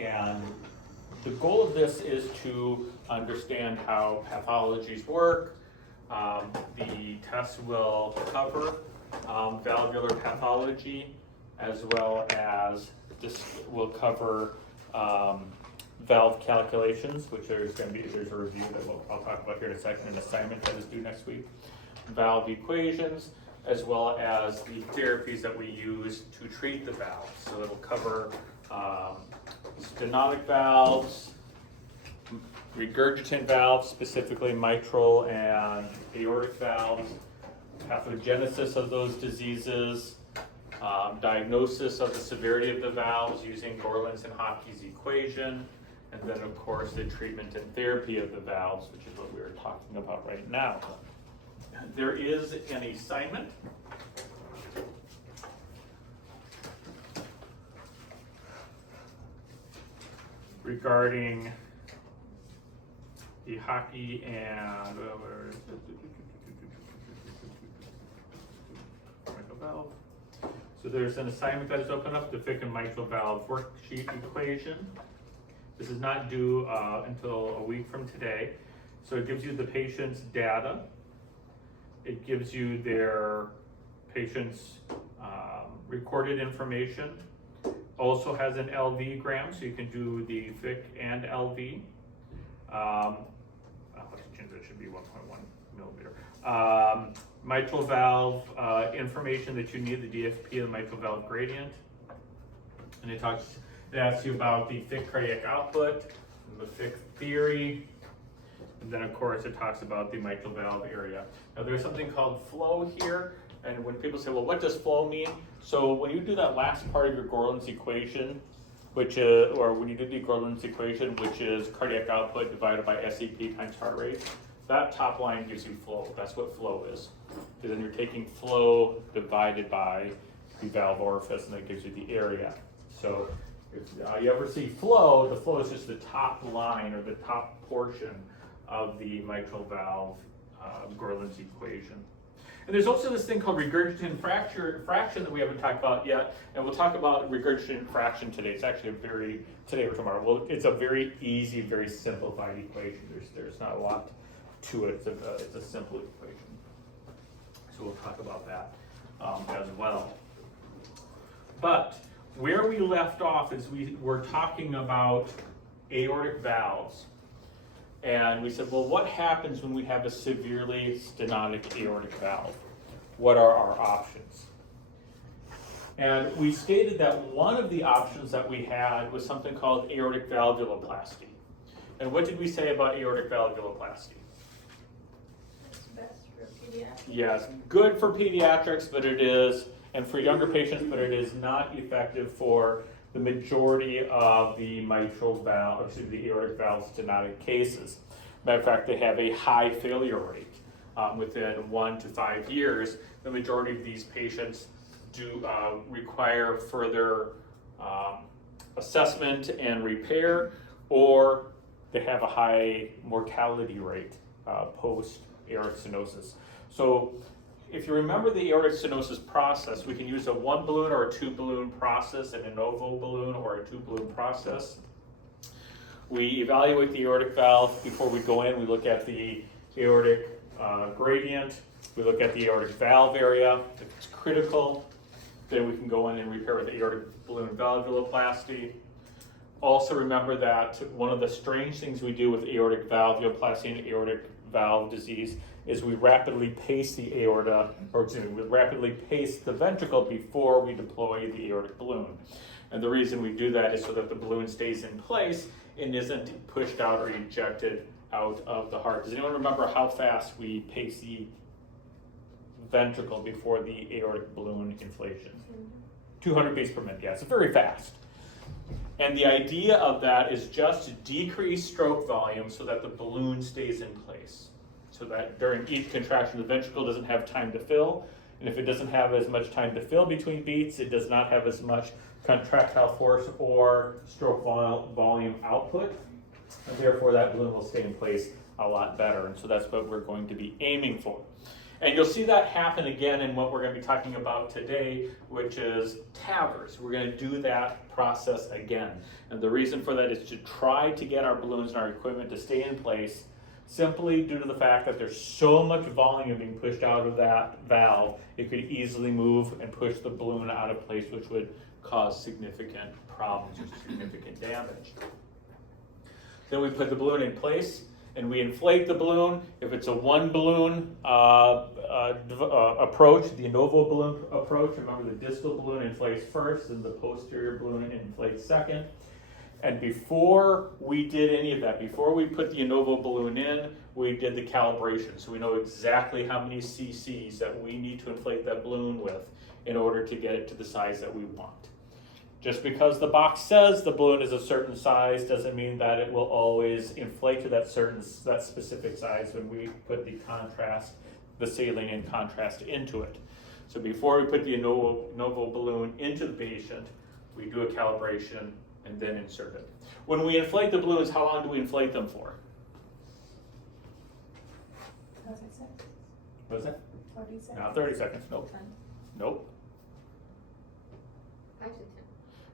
And the goal of this is to understand how pathologies work. The test will cover valvular pathology, as well as this will cover valve calculations, which there's a review that I'll talk about here in a second, an assignment that is due next week. Valve equations, as well as the therapies that we use to treat the valves. So it'll cover stenotic valves, regurgitant valves, specifically mitral and aortic valves, pathogenesis of those diseases, diagnosis of the severity of the valves using Gorlins and Hopke's equation, and then of course the treatment and therapy of the valves, which is what we are talking about right now. There is an assignment regarding the hockey and mitral valve. So there's an assignment that is open up, the Fick and mitral valve worksheet equation. This is not due until a week from today. So it gives you the patient's data. It gives you their patient's recorded information. Also has an LV gram, so you can do the Fick and LV. I'll have to change that, it should be 1.1 millimeter. Mitral valve information that you need, the DFP, the mitral valve gradient. And it asks you about the Fick cardiac output, and the Fick theory, and then of course it talks about the mitral valve area. Now there's something called flow here, and when people say, well, what does flow mean? So when you do that last part of your Gorlins equation, which is, or when you do the Gorlins equation, which is cardiac output divided by SEP times heart rate, that top line gives you flow. That's what flow is. Because then you're taking flow divided by the valve orifice, and that gives you the area. So if you ever see flow, the flow is just the top line or the top portion of the mitral valve Gorlins equation. And there's also this thing called regurgitant fraction that we haven't talked about yet, and we'll talk about regurgitant fraction today. It's actually today or tomorrow. Well, it's a very easy, very simplified equation. There's not a lot to it. It's a simple equation. So we'll talk about that as well. But where we left off is we were talking about aortic valves. And we said, well, what happens when we have a severely stenotic aortic valve? What are our options? And we stated that one of the options that we had was something called aortic valvuloplasty. And what did we say about aortic valvuloplasty? It's best for pediatrics. Yes, good for pediatrics, but it is, and for younger patients, but it is not effective for the majority of the mitral valve, the aortic valve stenotic cases. Matter of fact, they have a high failure rate. Within 1 to 5 years, the majority of these patients do require further assessment and repair, or they have a high mortality rate post-aortic stenosis. So if you remember the aortic stenosis process, we can use a 1 balloon or a 2 balloon process, an de novo balloon or a 2 balloon process. We evaluate the aortic valve before we go in. We look at the aortic gradient. We look at the aortic valve area. If it's critical, then we can go in and repair with the aortic balloon valvuloplasty. Also remember that one of the strange things we do with aortic valvuloplasty and aortic valve disease is we rapidly pace the aorta, or excuse me, we rapidly pace the ventricle before we deploy the aortic balloon. And the reason we do that is so that the balloon stays in place and isn't pushed out or ejected out of the heart. Does anyone remember how fast we pace the ventricle before the aortic balloon inflation? 200 beats per minute, yeah, it's very fast. And the idea of that is just to decrease stroke volume so that the balloon stays in place. So that during each contraction, the ventricle doesn't have time to fill. And if it doesn't have as much time to fill between beats, it does not have as much contractile force or stroke volume output. And therefore, that balloon will stay in place a lot better. And so that's what we're going to be aiming for. And you'll see that happen again in what we're going to be talking about today, which is TAVRs. We're going to do that process again. And the reason for that is to try to get our balloons and our equipment to stay in place, simply due to the fact that there's so much volume being pushed out of that valve, it could easily move and push the balloon out of place, which would cause significant problems or significant damage. Then we put the balloon in place and we inflate the balloon. If it's a one balloon approach, the de novo balloon approach, remember the distal balloon inflates first and the posterior balloon inflates second. And before we did any of that, before we put the de novo balloon in, we did the calibration. So we know exactly how many cc's that we need to inflate that balloon with in order to get it to the size that we want. Just because the box says the balloon is a certain size doesn't mean that it will always inflate to that specific size when we put the saline in contrast into it. So before we put the de novo balloon into the patient, we do a calibration and then insert it. When we inflate the balloons, how long do we inflate them for? 30 seconds. What was that? 30 seconds. Not 30 seconds, nope. 10. Nope. 5 to 10.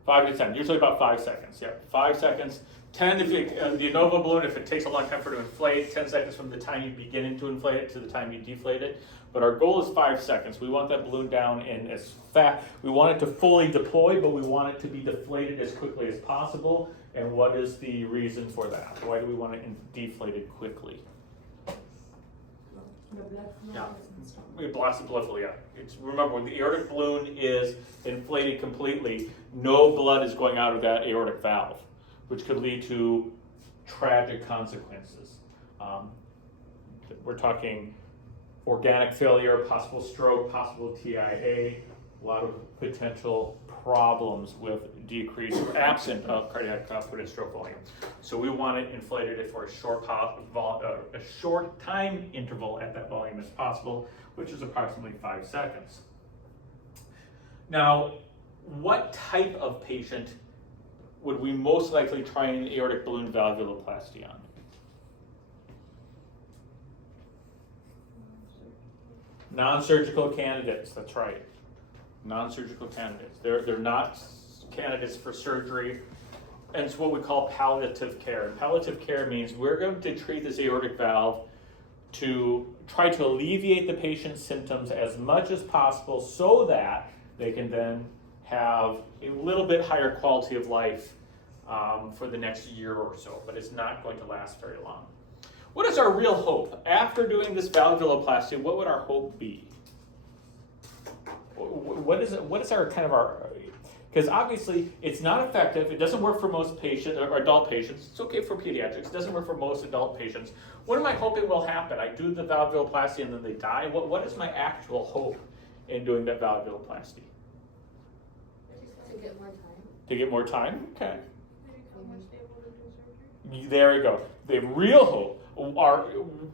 5 to 10, usually about 5 seconds, yeah. 5 seconds. 10 if you, the de novo balloon, if it takes a long time for it to inflate, 10 seconds from the time you begin to inflate it to the time you deflate it. But our goal is 5 seconds. We want that balloon down in as fast, we want it to fully deploy, but we want it to be deflated as quickly as possible. And what is the reason for that? Why do we want it deflated quickly? The blood flow Yeah. isn't strong. We blast the blood flow, yeah. Remember, when the aortic balloon is inflated completely, no blood is going out of that aortic valve, which could lead to tragic consequences. We're talking organic failure, possible stroke, possible TIA, a lot of potential problems with decreased or absent of cardiac output and stroke volume. So we want it inflated for a short time interval at that volume as possible, which is approximately 5 seconds. Now, what type of patient would we most likely try an aortic balloon valvuloplasty on? Non-surgical candidates, that's right. Non-surgical candidates. They're not candidates for surgery, and it's what we call palliative care. And palliative care means we're going to treat this aortic valve to try to alleviate the patient's symptoms as much as possible so that they can then have a little bit higher quality of life for the next year or so, but it's not going to last very long. What is our real hope? After doing this valvuloplasty, what would our hope be? What is our kind of our, because obviously it's not effective, it doesn't work for most patients or adult patients, it's okay for pediatrics, it doesn't work for most adult patients. What am I hoping will happen? I do the valvuloplasty and then they die? What is my actual hope in doing that valvuloplasty? To get more time. To get more time? Okay. Become more stable to do surgery. There we go. The real hope,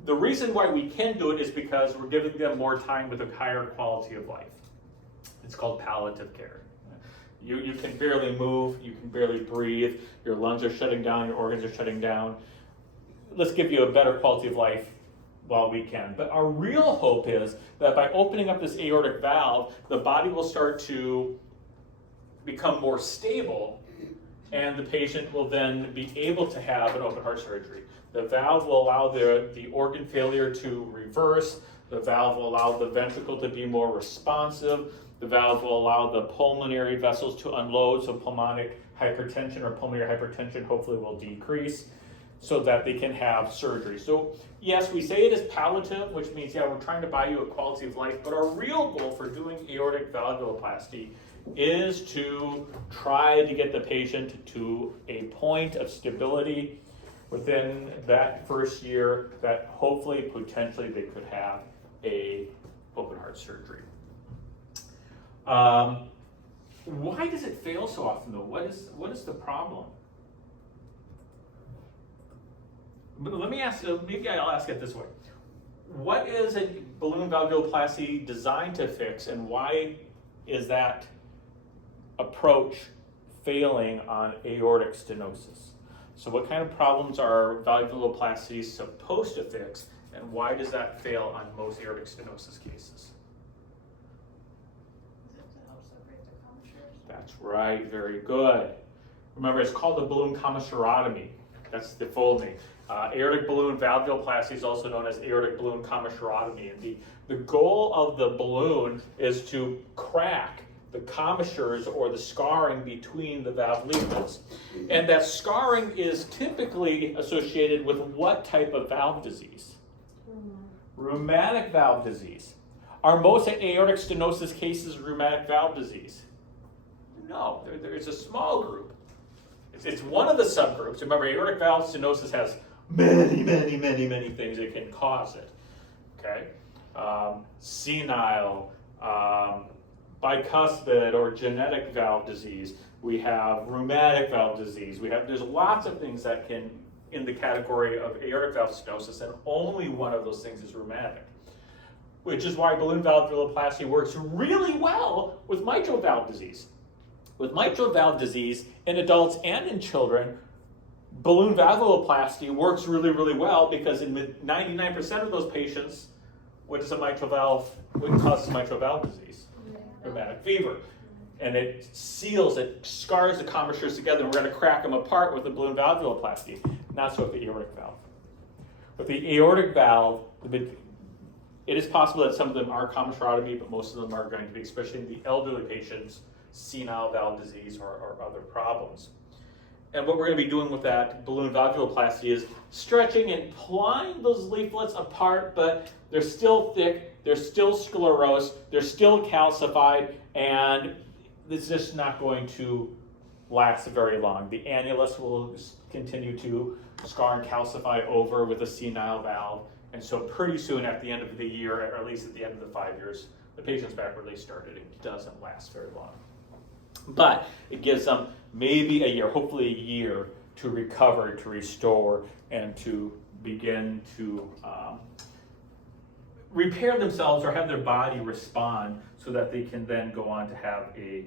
the reason why we can do it is because we're giving them more time with a higher quality of life. It's called palliative care. You can barely move, you can barely breathe, your lungs are shutting down, your organs are shutting down. Let's give you a better quality of life while we can. But our real hope is that by opening up this aortic valve, the body will start to become more stable and the patient will then be able to have an open heart surgery. The valve will allow the organ failure to reverse. The valve will allow the ventricle to be more responsive. The valve will allow the pulmonary vessels to unload, so pulmonic hypertension or pulmonary hypertension hopefully will decrease so that they can have surgery. So yes, we say it is palliative, which means, yeah, we're trying to buy you a quality of life, but our real goal for doing aortic valvuloplasty is to try to get the patient to a point of stability within that first year that hopefully, potentially, they could have a open heart surgery. Why does it fail so often though? What is the problem? But let me ask, maybe I'll ask it this way. What is a balloon valvuloplasty designed to fix and why is that approach failing on aortic stenosis? So what kind of problems are valvuloplasties supposed to fix And why does that fail on most aortic stenosis cases? Is it to help separate the commissures? That's right, very good. Remember, it's called the balloon commissurotomy. That's the full name. Aortic balloon valvuloplasty is also known as aortic balloon commissurotomy. And the goal of the balloon is to crack the commissures or the scarring between the valve leaflets. And that scarring is typically associated with what type of valve disease? Rheumatic valve disease. Are most aortic stenosis cases rheumatic valve disease? No, there's a small group. It's one of the subgroups. Remember, aortic valve stenosis has many things that can cause it. Okay, senile, bicuspid or genetic valve disease. We have rheumatic valve disease. There's lots of things that can in the category of aortic valve stenosis, and only one of those things is rheumatic. Which is why balloon valvuloplasty works really well with mitral valve disease. With mitral valve disease in adults and in children, balloon valvuloplasty works really well because in 99% of those patients, what causes mitral valve disease? Rheumatic fever. And it seals, it scars the commissures together, and we're going to crack them apart with the balloon valvuloplasty. Not so with the aortic valve. With the aortic valve, it is possible that some of them are commissurotomy, but most of them are going to be, especially in the elderly patients, senile valve disease or other problems. And what we're going to be doing with that balloon valvuloplasty is stretching and plying those leaflets apart, but they're still thick, they're still sclerosed, they're still calcified, and it's just not going to last very long. The annulus will continue to scar and calcify over with a senile valve, and so pretty soon at the end of the year, or at least at the end of the 5 years, the patient's back where they started. It doesn't last very long. But it gives them maybe a year, hopefully a year, to recover, to restore, and to begin to repair themselves or have their body respond so that they can then go on to have a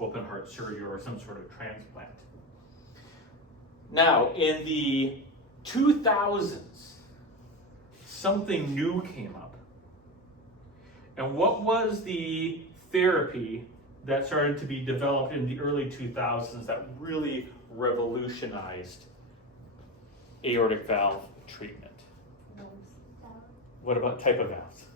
open heart surgery or some sort of transplant. Now, in the 2000s, something new came up. And what was the therapy that started to be developed in the early 2000s that really revolutionized aortic valve treatment? What about type of valves?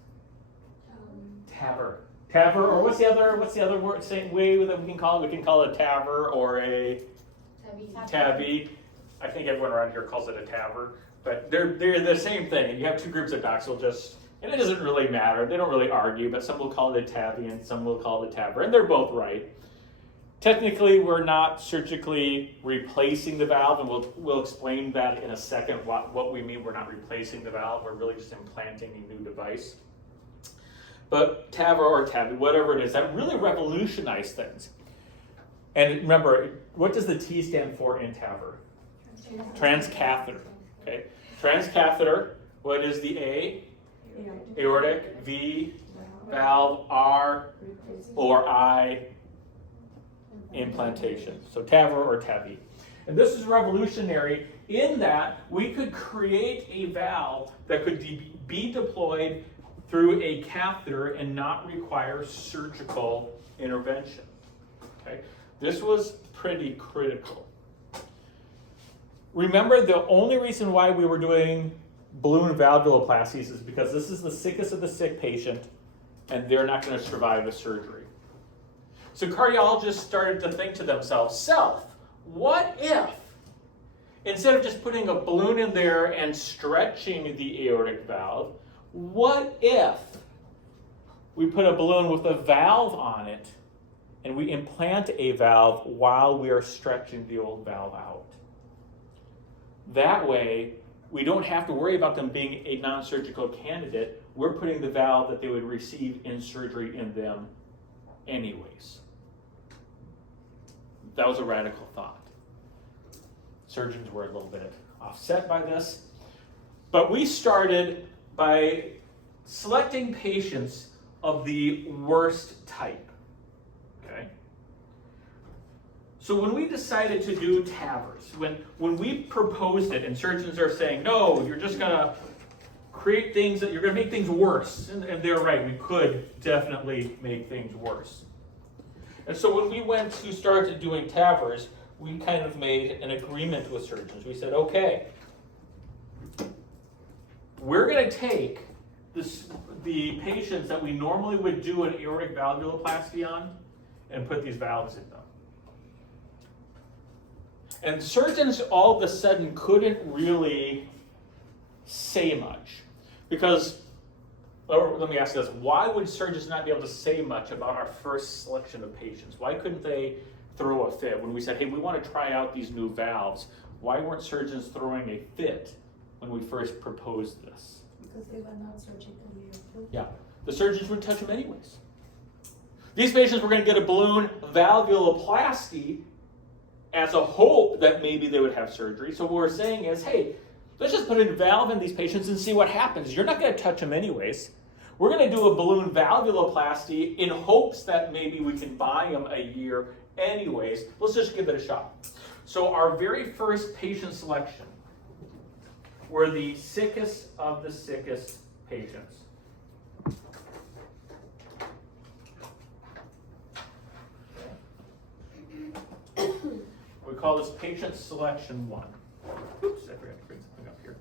TAVR. TAVR, or what's the other word, same way that we can call it? We can call it a TAVR or a TAVI. I think everyone around here calls it a TAVR, but they're the same thing. And you have two groups of docs will just, and it doesn't really matter. They don't really argue, but some will call it a TAVI and some will call it a TAVR, and they're both right. Technically, we're not surgically replacing the valve, and we'll explain that in a second, what we mean we're not replacing the valve. We're really just implanting a new device. But TAVR or TAVI, whatever it is, that really revolutionized things. And remember, what does the T stand for in TAVR? Transcatheter. Okay. Transcatheter, what is the A? Aortic, V, valve, R, or I, implantation. So TAVR or TAVI. And this is revolutionary in that we could create a valve that could be deployed through a catheter and not require surgical intervention. Okay? This was pretty critical. Remember, the only reason why we were doing balloon valvuloplasties is because this is the sickest of the sick patient and they're not going to survive the surgery. So cardiologists started to think to themselves, what if, instead of just putting a balloon in there and stretching the aortic valve, what if we put a balloon with a valve on it and we implant a valve while we are stretching the old valve out? That way, we don't have to worry about them being a non-surgical candidate. We're putting the valve that they would receive in surgery in them anyways. That was a radical thought. Surgeons were a little bit offset by this. But we started by selecting patients of the worst type. Okay? So when we decided to do TAVRs, when we proposed it, and surgeons are saying, no, you're just going to create things that you're going to make things worse. And they're right, we could definitely make things worse. And so when we went to start doing TAVRs, we kind of made an agreement with surgeons. We said, okay, we're going to take the patients that we normally would do an aortic valvuloplasty on and put these valves in them. And surgeons all of a sudden couldn't really say much. Because, or let me ask this, why would surgeons not be able to say much about our first selection of patients? Why couldn't they throw a fit? When we said, hey, we want to try out these new valves, why weren't surgeons throwing a fit when we first proposed this? Because they were not surgically approved. Yeah, the surgeons wouldn't touch them anyways. These patients were going to get a balloon valvuloplasty as a hope that maybe they would have surgery. So what we're saying is, hey, let's just put a valve in these patients and see what happens. You're not going to touch them anyways. We're going to do a balloon valvuloplasty in hopes that maybe we can buy them a year anyways. Let's just give it a shot. So our very first patient selection were the sickest of the sickest patients. We call this patient selection 1. Oops, I forgot to bring something up here.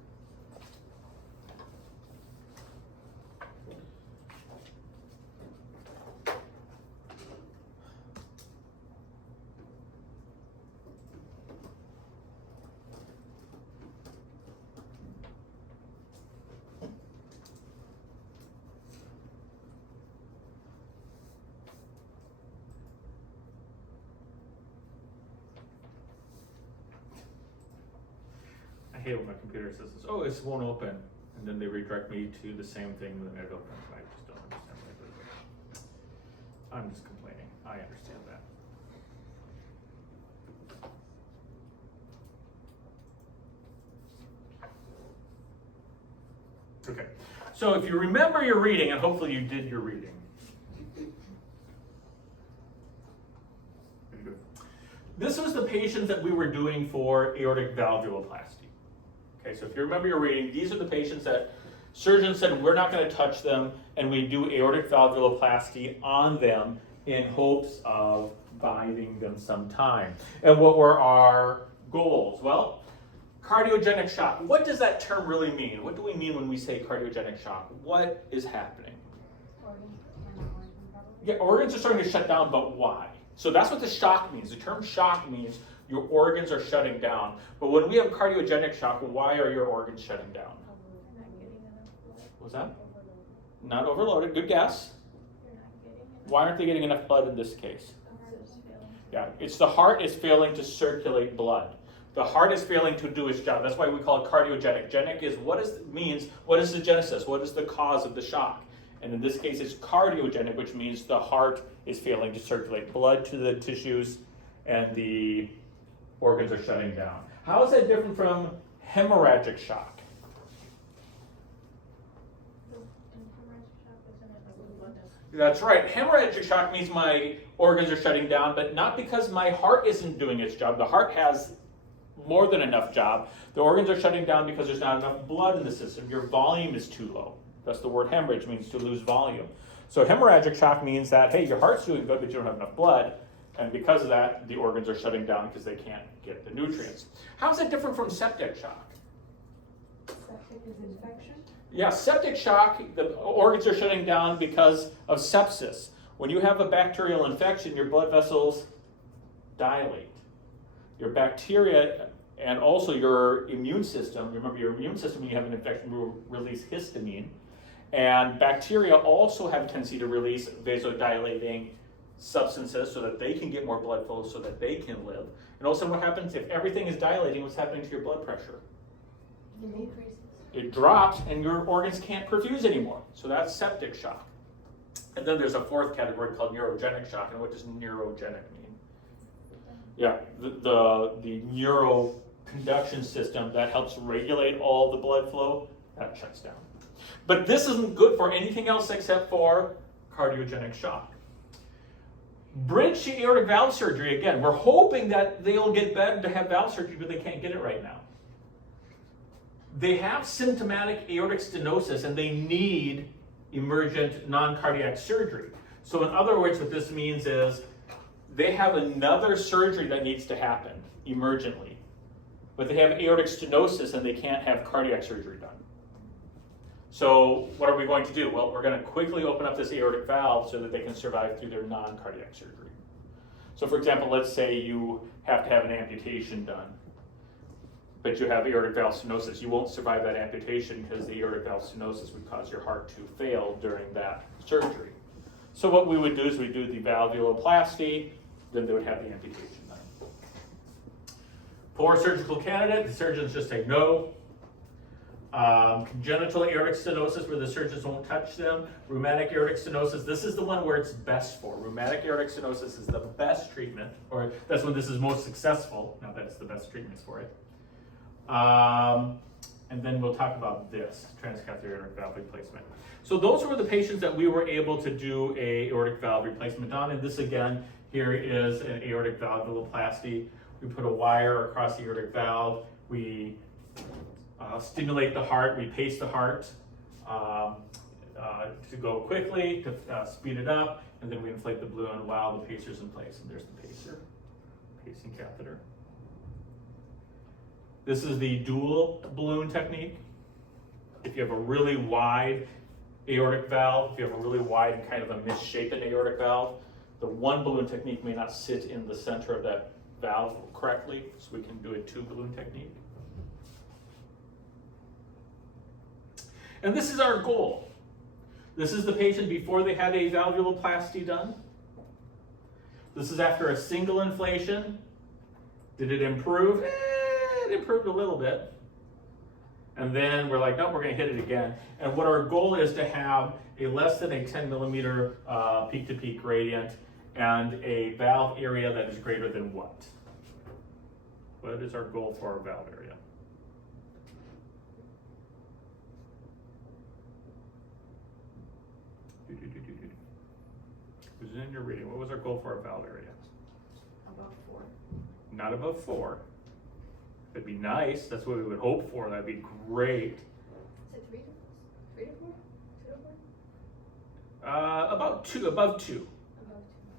I hate when my computer says this, oh, this won't open, and then they redirect me to the same thing when it opens. I just don't understand what they're doing. I'm just complaining. I understand that. Okay, so if you remember your reading, and hopefully you did your reading. This was the patient that we were doing for aortic valvuloplasty. Okay, so if you remember your reading, these are the patients that surgeons said we're not going to touch them, and we do aortic valvuloplasty on them in hopes of buying them some time. And what were our goals? Well, cardiogenic shock. What does that term really mean? What do we mean when we say cardiogenic shock? What is happening? Yeah, organs are starting to shut down, but why? So that's what the shock means. The term shock means your organs are shutting down. But when we have cardiogenic shock, why are your organs shutting down? What's that? Not overloaded. Good guess. Why aren't they getting enough blood in this case? Yeah, it's the heart is failing to circulate blood. The heart is failing to do its job. That's why we call it cardiogenic. Genic is what is the genesis? What is the cause of the shock? And in this case, it's cardiogenic, which means the heart is failing to circulate blood to the tissues and the organs are shutting down. How is that different from hemorrhagic shock? That's right. Hemorrhagic shock means my organs are shutting down, but not because my heart isn't doing its job. The heart has more than enough job. The organs are shutting down because there's not enough blood in the system. Your volume is too low. That's the word hemorrhage, means to lose volume. So hemorrhagic shock means that, hey, your heart's doing good, but you don't have enough blood. And because of that, the organs are shutting down because they can't get the nutrients. How is that different from septic shock? Septic is infection? Yeah, septic shock, the organs are shutting down because of sepsis. When you have a bacterial infection, your blood vessels dilate. Your bacteria and also your immune system, remember your immune system when you have an infection will release histamine. And bacteria also have a tendency to release vasodilating substances so that they can get more blood flow so that they can live. And also what happens if everything is dilating, what's happening to your blood pressure? It increases. It drops and your organs can't perfuse anymore. So that's septic shock. And then there's a fourth category called neurogenic shock. And what does neurogenic mean? Yeah, the neuroconduction system that helps regulate all the blood flow, that shuts down. But this isn't good for anything else except for cardiogenic shock. Bridge to aortic valve surgery, again, we're hoping that they'll get better to have valve surgery, but they can't get it right now. They have symptomatic aortic stenosis and they need emergent non-cardiac surgery. So in other words, what this means is they have another surgery that needs to happen emergently, but they have aortic stenosis and they can't have cardiac surgery done. So what are we going to do? Well, we're going to quickly open up this aortic valve so that they can survive through their non-cardiac surgery. So for example, let's say you have to have an amputation done, but you have aortic valve stenosis. You won't survive that amputation because the aortic valve stenosis would cause your heart to fail during that surgery. So what we would do is we do the valvuloplasty, then they would have the amputation done. Poor surgical candidate, the surgeons just say no. Congenital aortic stenosis where the surgeons won't touch them. Rheumatic aortic stenosis, this is the one where it's best for. Rheumatic aortic stenosis is the best treatment, or that's when this is most successful. Now that's the best treatments for it. And then we'll talk about this, transcatheter aortic valve replacement. So those were the patients that we were able to do a aortic valve replacement on. And this again, here is an aortic valvuloplasty. We put a wire across the aortic valve. We stimulate the heart, we pace the heart to go quickly, to speed it up, and then we inflate the balloon while the pacer's in place. And there's the pacer, pacing catheter. This is the dual balloon technique. If you have a really wide aortic valve, if you have a really wide kind of a misshapen aortic valve, the one balloon technique may not sit in the center of that valve correctly, so we can do a two balloon technique. And this is our goal. This is the patient before they had a valvuloplasty done. This is after a single inflation. Did it improve? It improved a little bit. And then we're like, no, we're going to hit it again. And what our goal is to have a less than a 10 millimeter peak-to-peak gradient and a valve area that is greater than what? What is our goal for our valve area? It was in your reading. What was our goal for our valve area? Above 4. Not above 4. That'd be nice. That's what we would hope for. That'd be great. Is it 3 to 4? 2 to 4? About 2, above 2. Above 2.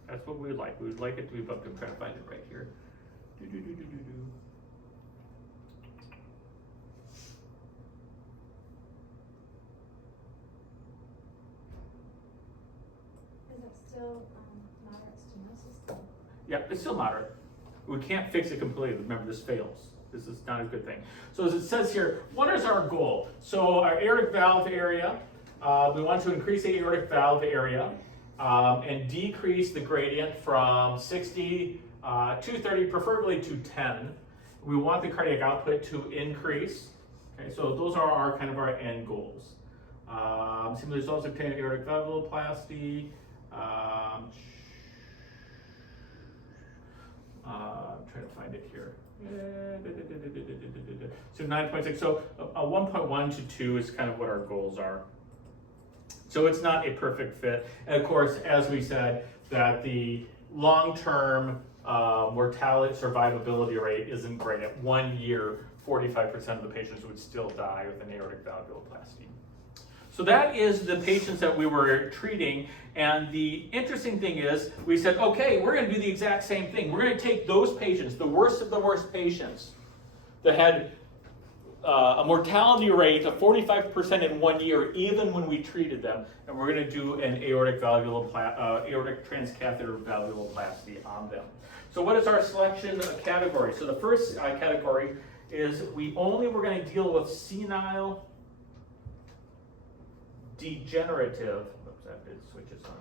That's what we would like. We would like it to be above 2. I'm trying to find it right here. Is it still moderate stenosis? Yeah, it's still moderate. We can't fix it completely. Remember, this fails. This is not a good thing. So as it says here, what is our goal? So our aortic valve area, we want to increase the aortic valve area and decrease the gradient from 60 to 30, preferably to 10. We want the cardiac output to increase. Okay, so those are our kind of our end goals. Similar results obtained aortic valvuloplasty. I'm trying to find it here. So 9.6. So a 1.1 to 2 is kind of what our goals are. So it's not a perfect fit. And of course, as we said, that the long-term mortality survivability rate isn't great. At 1 year, 45% of the patients would still die with an aortic valvuloplasty. So that is the patients that we were treating, and the interesting thing is, we said, okay, we're going to do the exact same thing. We're going to take those patients, the worst of the worst patients, that had a mortality rate of 45% in 1 year, even when we treated them, and we're going to do an aortic transcatheter valvuloplasty on them. So what is our selection category? So the first category is we're going to deal with senile degenerative, oops, that did switches on.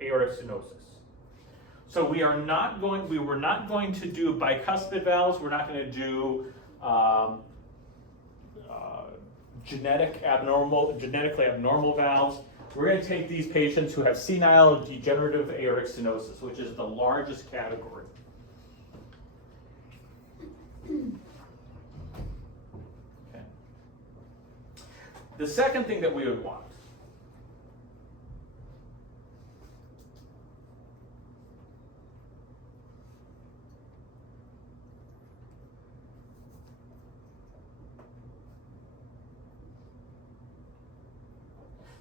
Aortic stenosis. So we were not going to do bicuspid valves. We're not going to do genetically abnormal valves. We're going to take these patients who have senile degenerative aortic stenosis, which is the largest category. The second thing that we would want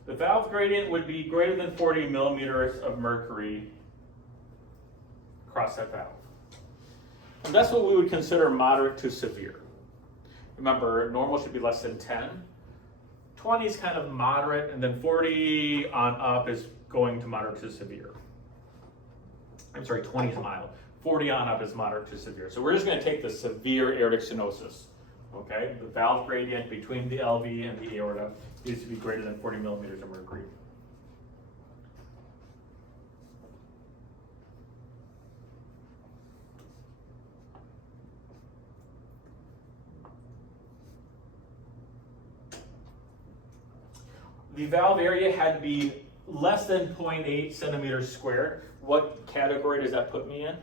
The valve gradient would be greater than 40 millimeters of mercury across that valve. And that's what we would consider moderate to severe. Remember, normal should be less than 10. 20 is kind of moderate, and then 40 on up is going to moderate to severe. I'm sorry, 20 is mild. 40 on up is moderate to severe. So we're just going to take the severe aortic stenosis. Okay, the valve gradient between the LV and the aorta needs to be greater than 40 millimeters of mercury. The valve area had to be less than 0.8 centimeters squared. What category does that put me in?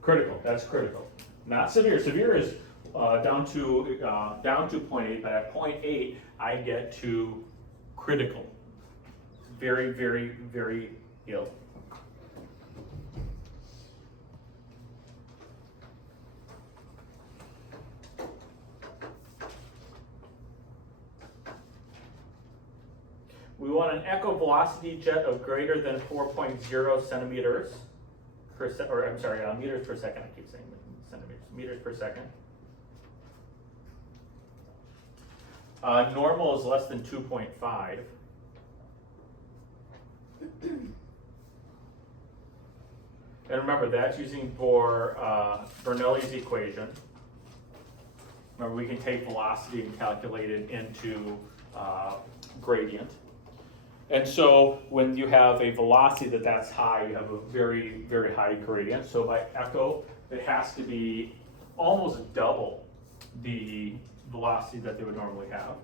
Critical. That's critical. Not severe. Severe is down to 0.8, but at 0.8 I get to critical. Very, very, very ill. We want an echo velocity jet of greater than 4.0 centimeters per second, or I'm sorry, meters per second. I keep saying centimeters, meters per second. Normal is less than 2.5. And remember, that's using for Bernoulli's equation. Remember, we can take velocity and calculate it into gradient. And so when you have a velocity that's high, you have a very, very high gradient. So by echo, it has to be almost double the velocity that they would normally have.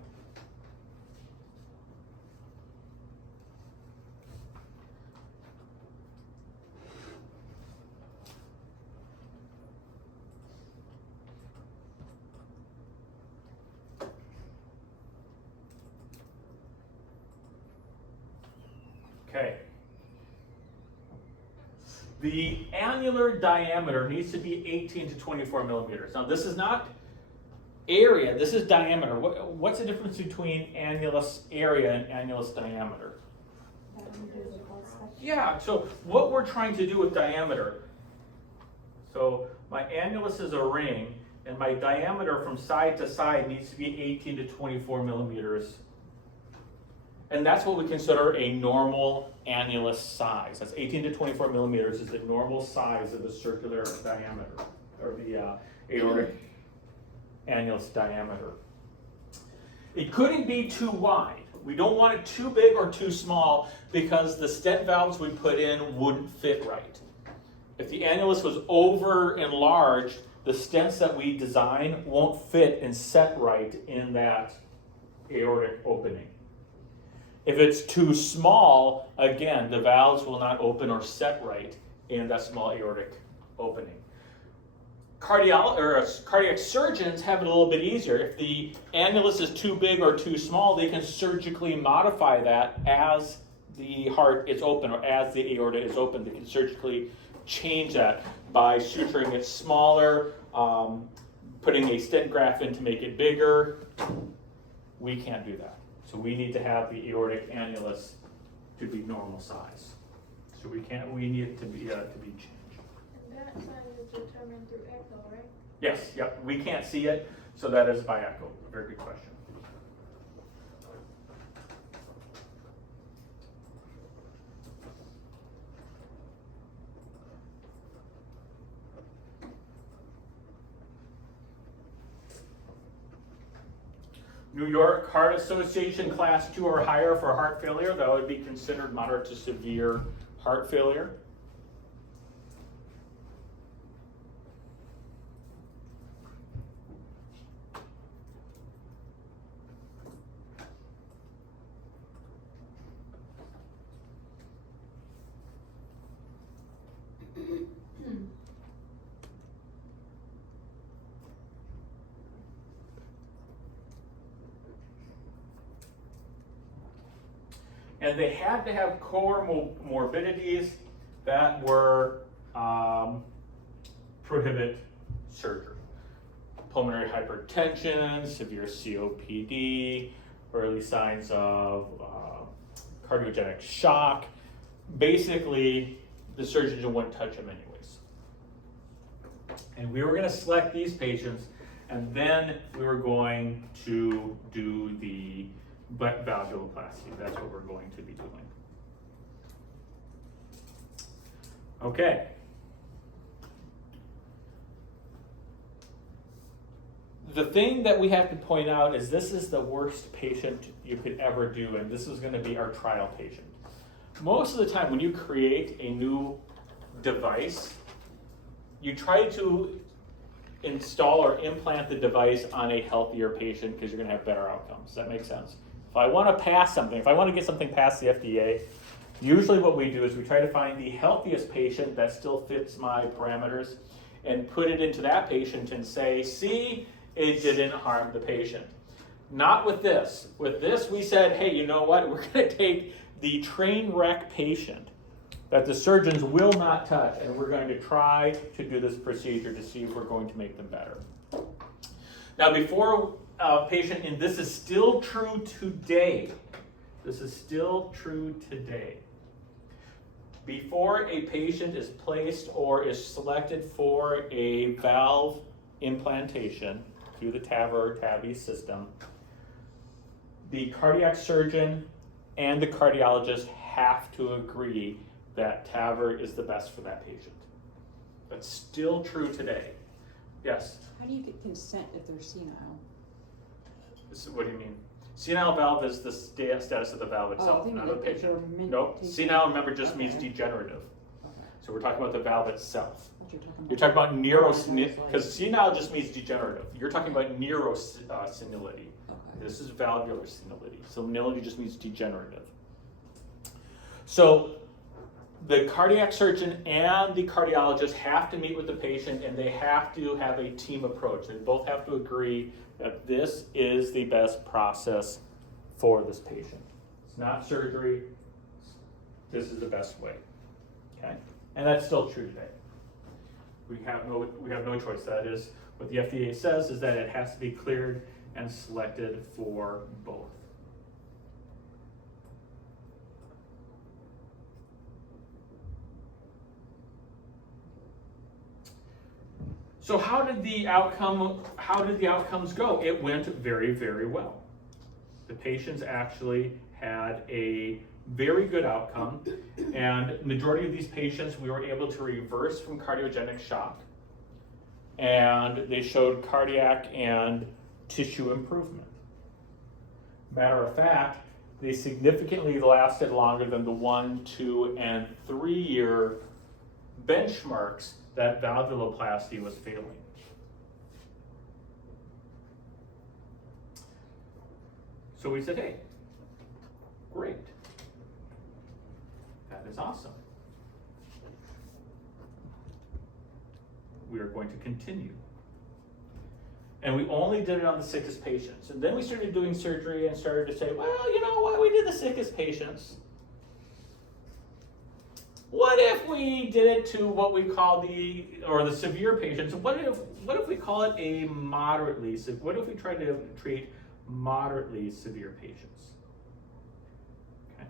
Okay. The annular diameter needs to be 18 to 24 millimeters. Now this is not area, this is diameter. What's the difference between annulus area and annulus diameter? Yeah, so what we're trying to do with diameter, so my annulus is a ring, and my diameter from side to side needs to be 18 to 24 millimeters. And that's what we consider a normal annulus size. That's 18 to 24 millimeters is the normal size of the circular diameter, or the aortic annulus diameter. It couldn't be too wide. We don't want it too big or too small because the stent valves we put in wouldn't fit right. If the annulus was over enlarged, the stents that we design won't fit and set right in that aortic opening. If it's too small, again, the valves will not open or set right in that small aortic opening. Cardiac surgeons have it a little bit easier. If the annulus is too big or too small, they can surgically modify that as the heart is open or as the aorta is open. They can surgically change that by suturing it smaller, putting a stent graft in to make it bigger. We can't do that. So we need to have the aortic annulus to be normal size. So we need it to be changed. And that size is determined through echo, right? Yes, yep, we can't see it, so that is by echo. Very good question. New York Heart Association class 2 or higher for heart failure, that would be considered moderate to severe heart failure. And they had to have comorbidities that were prohibit surgery. Pulmonary hypertension, severe COPD, early signs of cardiogenic shock. Basically, the surgeon wouldn't touch him anyways. And we were going to select these patients, and then we were going to do the valvuloplasty. That's what we're going to be doing. Okay. The thing that we have to point out is this is the worst patient you could ever do, and this is going to be our trial patient. Most of the time when you create a new device, you try to install or implant the device on a healthier patient because you're going to have better outcomes. Does that make sense? If I want to pass something, if I want to get something past the FDA, usually what we do is we try to find the healthiest patient that still fits my parameters and put it into that patient and say, see, it didn't harm the patient. Not with this. With this, we said, hey, you know what? We're going to take the train wreck patient that the surgeons will not touch, and we're going to try to do this procedure to see if we're going to make them better. Now, before a patient, and this is still true today, before a patient is placed or is selected for a valve implantation through the TAVR or TAVI system, the cardiac surgeon and the cardiologist have to agree that TAVR is the best for that patient. That's still true today. Yes? How do you get consent if they're senile? What do you mean? Senile valve is the status of the valve itself, not the patient. Nope. Senile, remember, just means degenerative. Okay. So we're talking about the valve itself. What you're You're talking about because senile just means degenerative. You're talking about senility. Okay. This is valvular senility. Senility just means degenerative. So the cardiac surgeon and the cardiologist have to meet with the patient, and they have to have a team approach. They both have to agree that this is the best process for this patient. It's not surgery. This is the best way. Okay? And that's still true today. We have no choice. That is what the FDA says, is that it has to be cleared and selected for both. So how did the outcomes go? It went very, very well. The patients actually had a very good outcome, and majority of these patients we were able to reverse from cardiogenic shock, and they showed cardiac and tissue improvement. Matter of fact, they significantly lasted longer than the 1, 2, and 3 year benchmarks that valvuloplasty was failing. So we said, hey, great. That is awesome. We are going to continue. And we only did it on the sickest patients. And then we started doing surgery and started to say, well, you know what, we did the sickest patients. What if we did it to what we call the severe patients? What if we call it a moderately, what if we try to treat moderately severe patients? Okay.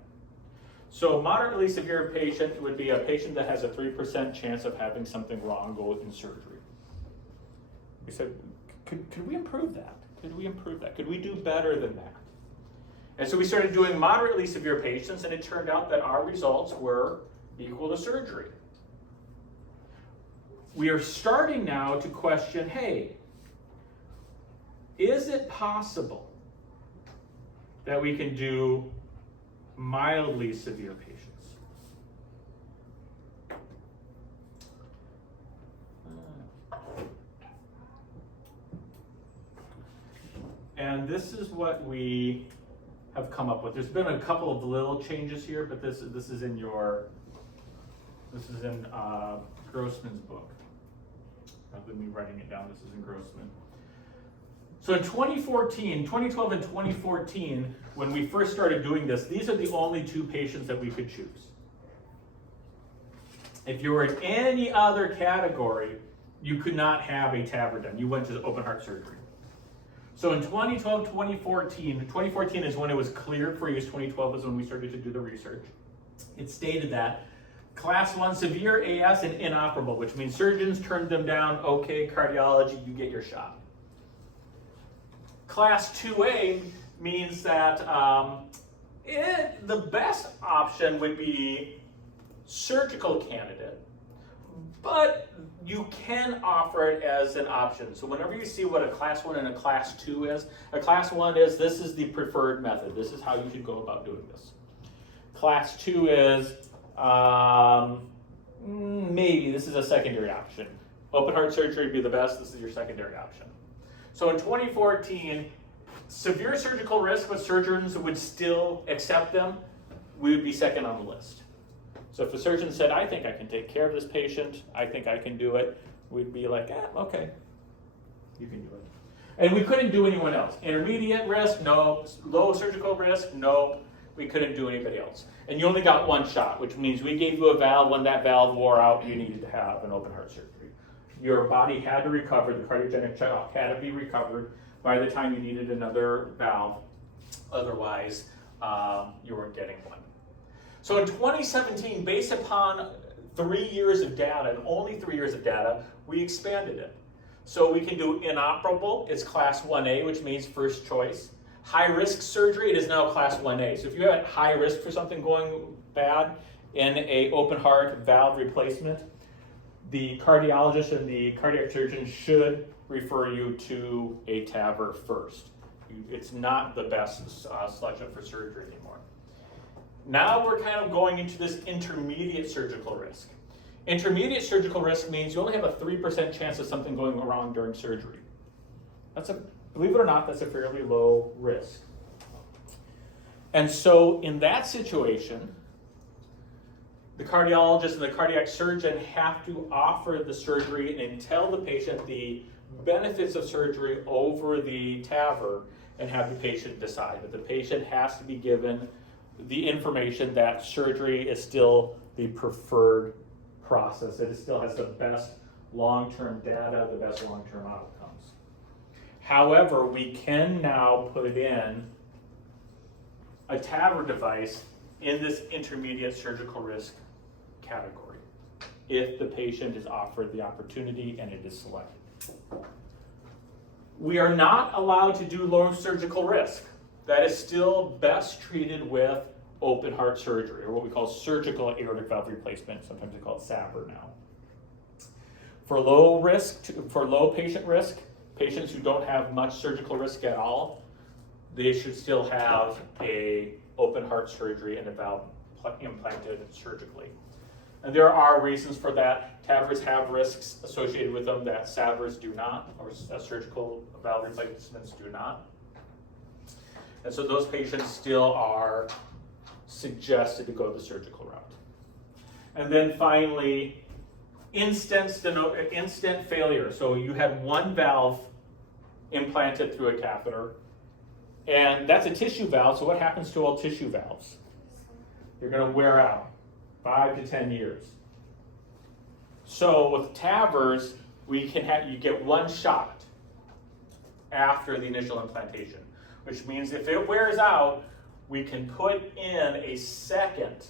So moderately severe patient would be a patient that has a 3% chance of having something wrong go in surgery. We said, could we improve that? Could we improve that? Could we do better than that? And so we started doing moderately severe patients, and it turned out that our results were equal to surgery. We are starting now to question, hey, is it possible that we can do mildly severe patients? And this is what we have come up with. There's been a couple of little changes here, but this is in Grossman's book. Rather than me writing it down, this is in Grossman. So in 2012 and 2014, when we first started doing this, these are the only 2 patients that we could choose. If you were in any other category, you could not have a TAVR done. You went to open heart surgery. So in 2012, 2014 is when it was cleared for use. 2012 is when we started to do the research. It stated that class 1 severe AS and inoperable, which means surgeons turned them down. Okay, cardiology, you get your shot. Class 2A means that the best option would be surgical candidate, but you can offer it as an option. So whenever you see what a class 1 and a class 2 is, a class 1 is this is the preferred method. This is how you should go about doing this. Class 2 is maybe this is a secondary option. Open heart surgery would be the best. This is your secondary option. So in 2014, severe surgical risk, but surgeons would still accept them, we would be second on the list. So if a surgeon said, I think I can take care of this patient, I think I can do it, we'd be like, okay, you can do it. And we couldn't do anyone else. Intermediate risk, no. Low surgical risk, no. We couldn't do anybody else. And you only got one shot, which means we gave you a valve. When that valve wore out, you needed to have an open heart surgery. Your body had to recover, the cardiogenic shock had to be recovered by the time you needed another valve. Otherwise, you weren't getting one. So in 2017, based upon 3 years of data, and only 3 years of data, we expanded it. So we can do inoperable, it's class 1A, which means first choice. High risk surgery, it is now class 1A. So if you have high risk for something going bad in a open heart valve replacement, the cardiologist and the cardiac surgeon should refer you to a TAVR first. It's not the best selection for surgery anymore. Now we're kind of going into this intermediate surgical risk. Intermediate surgical risk means you only have a 3% chance of something going wrong during surgery. Believe it or not, that's a fairly low risk. And so in that situation, the cardiologist and the cardiac surgeon have to offer the surgery and tell the patient the benefits of surgery over the TAVR and have the patient decide. But the patient has to be given the information that surgery is still the preferred process. It still has the best long-term data, the best long-term outcomes. However, we can now put in a TAVR device in this intermediate surgical risk category if the patient is offered the opportunity and it is selected. We are not allowed to do low surgical risk. That is still best treated with open heart surgery, or what we call surgical aortic valve replacement. Sometimes we call it SAVR now. For low patient risk, patients who don't have much surgical risk at all, they should still have a open heart surgery and a valve implanted surgically. And there are reasons for that. TAVRs have risks associated with them that SAVRs do not, or surgical valve replacements do not. And so those patients still are suggested to go the surgical route. And then finally, instant failure. So you had one valve implanted through a catheter, and that's a tissue valve. So what happens to all tissue valves? They're going to wear out 5 to 10 years. So with TAVRs, you get one shot after the initial implantation, which means if it wears out, we can put in a second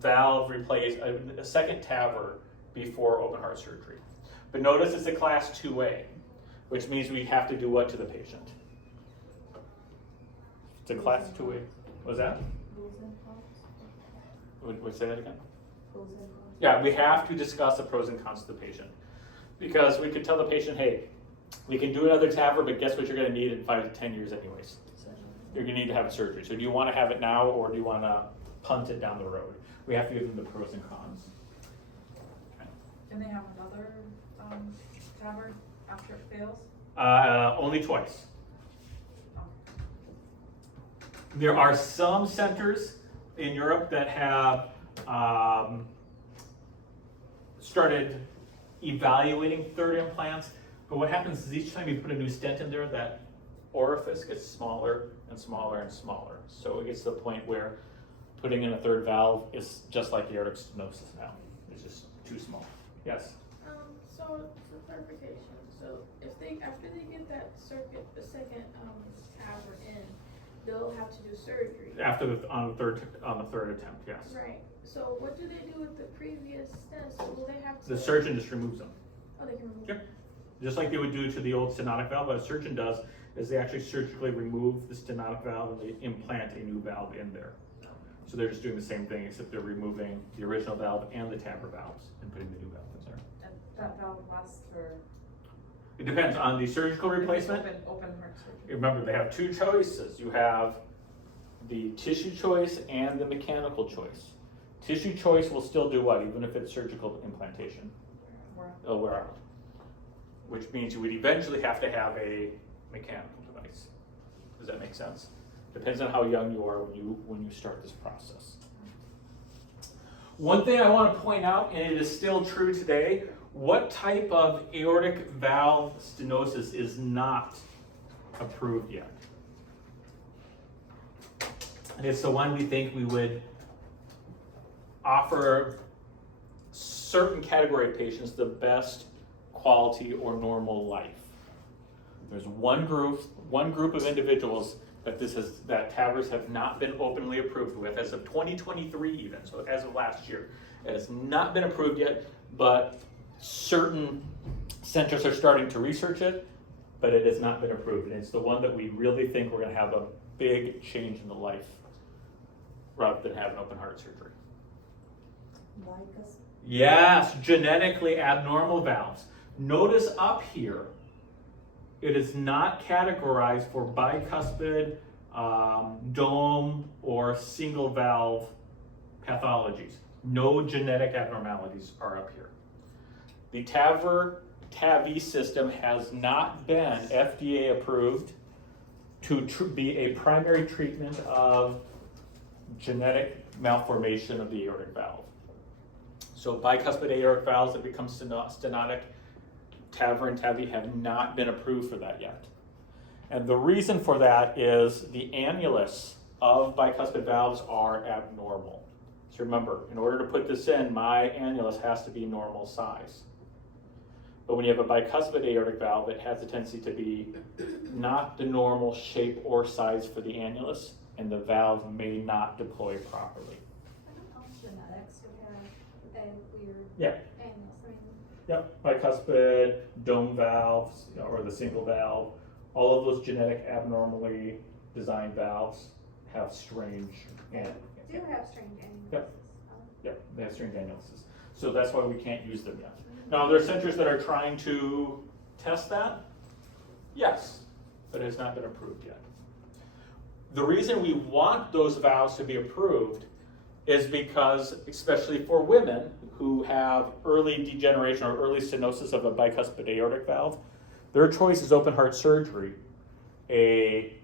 valve a second TAVR before open heart surgery. But notice it's a class 2A, which means we have to do what to the patient? It's a class 2A. What was that? Would say that again? Yeah, we have to discuss the pros and cons to the patient. Because we could tell the patient, hey, we can do another TAVR, but guess what you're going to need in 5 to 10 years anyways? You're going to need to have a surgery. So do you want to have it now, or do you want to punt it down the road? We have to give them the pros and cons. Okay. Can they have another TAVR after it fails? Only twice. There are some centers in Europe that have started evaluating third implants, but what happens is each time you put a new stent in there, that orifice gets smaller and smaller and smaller. So it gets to the point where putting in a third valve is just like aortic stenosis now. It's just too small. Yes? So for clarification, so if after they get that circuit, the second TAVR in, they'll have to do surgery. On the third attempt, yes. Right. So what do they do with the previous stents? Will they have to? The surgeon just removes them. Oh, they can remove. Yep. Just like they would do to the old stenotic valve. What a surgeon does is they actually surgically remove the stenotic valve and they implant a new valve in there. So they're just doing the same thing, except they're removing the original valve and the TAVR valves and putting the new valve in there. And that valve lasts for. It depends on the surgical replacement. Open heart surgery. Remember, they have two choices. You have the tissue choice and the mechanical choice. Tissue choice will still do what, even if it's surgical implantation? It'll wear out. Which means you would eventually have to have a mechanical device. Does that make sense? Depends on how young you are when you start this process. One thing I want to point out, and it is still true today, what type of aortic valve stenosis is not approved yet? And it's the one we think we would offer certain category of patients the best quality or normal life. There's one group of individuals that that TAVRs have not been openly approved with as of 2023 even, so as of last year. It has not been approved yet, but certain centers are starting to research it, but it has not been approved. And it's the one that we really think we're going to have a big change in the life rather than have an open heart surgery. Yes, genetically abnormal valves. Notice up here, it is not categorized for bicuspid, dome, or single valve pathologies. No genetic abnormalities are up here. The TAVR-TAVI system has not been FDA approved to be a primary treatment of genetic malformation of the aortic valve. So bicuspid aortic valves that become stenotic, TAVR and TAVI have not been approved for that yet. And the reason for that is the annulus of bicuspid valves are abnormal. So remember, in order to put this in, my annulus has to be normal size. But when you have a bicuspid aortic valve, it has a tendency to be not the normal shape or size for the annulus, and the valve may not deploy properly. Genetics would have a weird Yeah. annual thing. Yep, bicuspid, dome valves, or the single valve, all of those genetic abnormally designed valves have strange Do have strange annuluses. Yep. Yep, they have strange annuluses. So that's why we can't use them yet. Now, there are centers that are trying to test that? Yes, but it has not been approved yet. The reason we want those valves to be approved is because, especially for women who have early degeneration or early stenosis of a bicuspid aortic valve, their choice is open heart surgery, a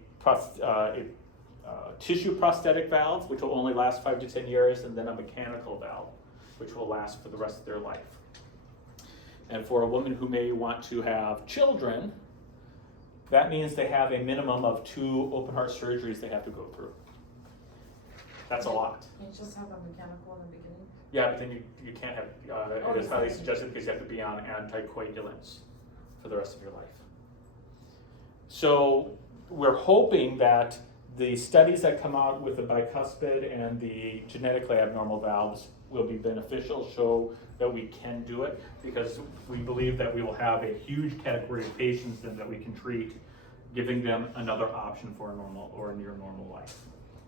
tissue prosthetic valve, which will only last 5 to 10 years, and then a mechanical valve, which will last for the rest of their life. And for a woman who may want to have children, that means they have a minimum of 2 open heart surgeries they have to go through. That's a lot. You just have a mechanical in the beginning? Yeah, but then you can't have, it is highly suggested because you have to be on anticoagulants for the rest of your life. So we're hoping that the studies that come out with the bicuspid and the genetically abnormal valves will be beneficial, show that we can do it, because we believe that we will have a huge category of patients then that we can treat, giving them another option for a normal or a near normal life.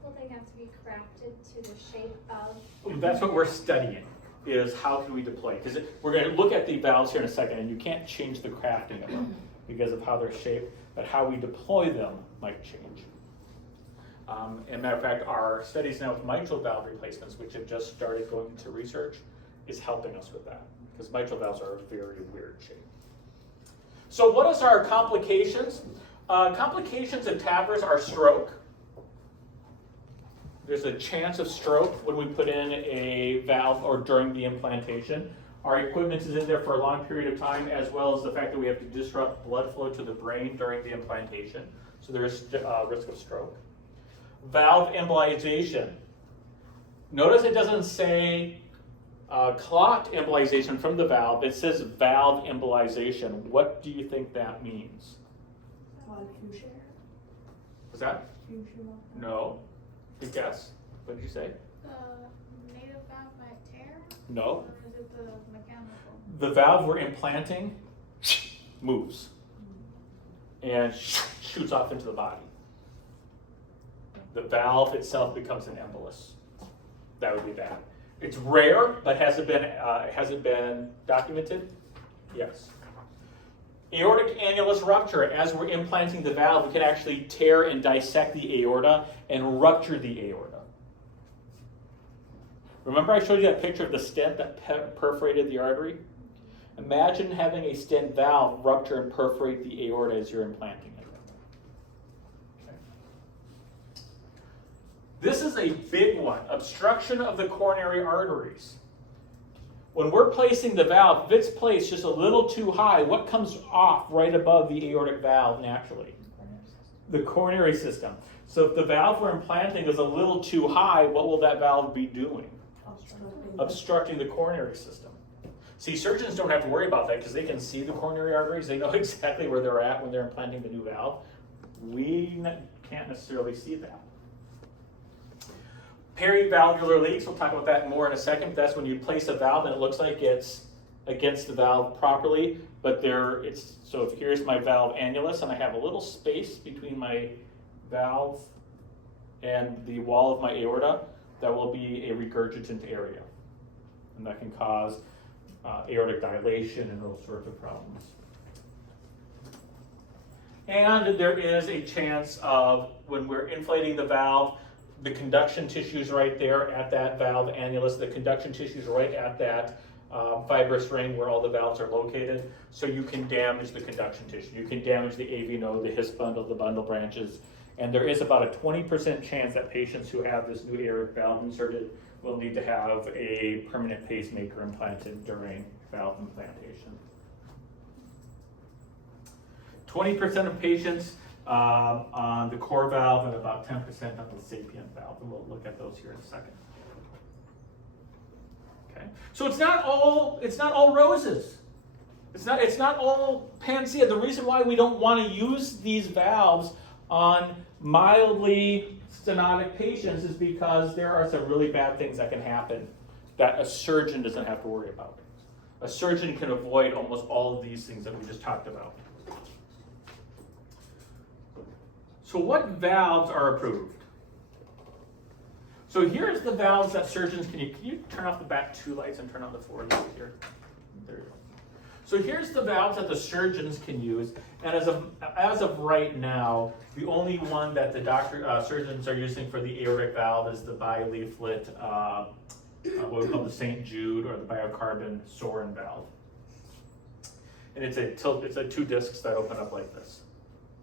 Will they have to be crafted to the shape of? That's what we're studying, is how can we deploy, because we're going to look at the valves here in a second, and you can't change the crafting of them because of how they're shaped, but how we deploy them might change. And matter of fact, our studies now with mitral valve replacements, which have just started going into research, is helping us with that, because mitral valves are a very weird shape. So what is our complications? Complications of TAVRs are stroke. There's a chance of stroke when we put in a valve or during the implantation. Our equipment is in there for a long period of time, as well as the fact that we have to disrupt blood flow to the brain during the implantation. So there's risk of stroke. Valve embolization. Notice it doesn't say clot embolization from the valve. It says valve embolization. What do you think that means? Was that? No. Good guess. What did you say? The native valve might tear? No. Or is it the mechanical? The valve we're implanting moves and shoots off into the body. The valve itself becomes an embolus. That would be that. It's rare, but has it been documented? Yes. Aortic annulus rupture. As we're implanting the valve, we can actually tear and dissect the aorta and rupture the aorta. Remember I showed you that picture of the stent that perforated the artery? Imagine having a stent valve rupture and perforate the aorta as you're implanting it. Okay. This is a big one, obstruction of the coronary arteries. When we're placing the valve, if it's placed just a little too high, what comes off right above the aortic valve naturally? The coronary system. So if the valve we're implanting is a little too high, what will that valve be doing? Obstructing the coronary system. See, surgeons don't have to worry about that because they can see the coronary arteries. They know exactly where they're at when they're implanting the new valve. We can't necessarily see that. Perivalvular leaks, we'll talk about that more in a second. That's when you place a valve and it looks like it's against the valve properly, but so if here's my valve annulus and I have a little space between my valve and the wall of my aorta, that will be a regurgitant area. And that can cause aortic dilation and those sorts of problems. And there is a chance of, when we're inflating the valve, the conduction tissues right there at that valve annulus, the conduction tissues right at that fibrous ring where all the valves are located. So you can damage the conduction tissue. You can damage the AV node, the His bundle, the bundle branches. And there is about a 20% chance that patients who have this new aortic valve inserted will need to have a permanent pacemaker implanted during valve implantation. 20% of patients on the core valve and about 10% on the sapient valve, and we'll look at those here in a second. Okay, so it's not all roses. It's not all panacea. The reason why we don't want to use these valves on mildly stenotic patients is because there are some really bad things that can happen that a surgeon doesn't have to worry about. A surgeon can avoid almost all of these things that we just talked about. So what valves are approved? So here's the valves that surgeons can you turn off the back two lights and turn on the forward light here? There you go. So here's the valves that the surgeons can use, and as of right now, the only one that the surgeons are using for the aortic valve is the bi-leaflet, what we call the St. Jude or the biocarbon Sorin valve. And it's a two discs that open up like this,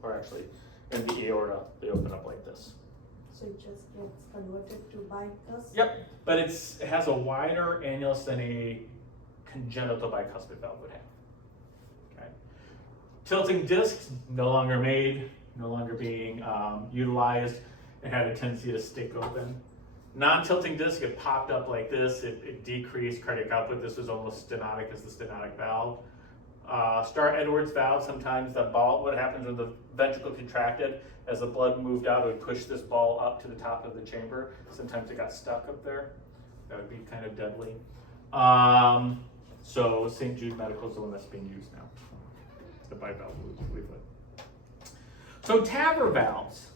or actually in the aorta they open up like this. So it just gets converted to bicuspid? Yep, but it has a wider annulus than a congenital bicuspid valve would have. Okay. Tilting discs, no longer made, no longer being utilized. It had a tendency to stick open. Non-tilting disc, it popped up like this. It decreased cardiac output. This was almost stenotic as the stenotic valve. Starr-Edwards valve, sometimes the ball, what happens when the ventricle contracted, as the blood moved out, it would push this ball up to the top of the chamber. Sometimes it got stuck up there. That would be kind of deadly. So St. Jude Medical is the one that's being used now. The bivalve leaflet. So TAVR valves.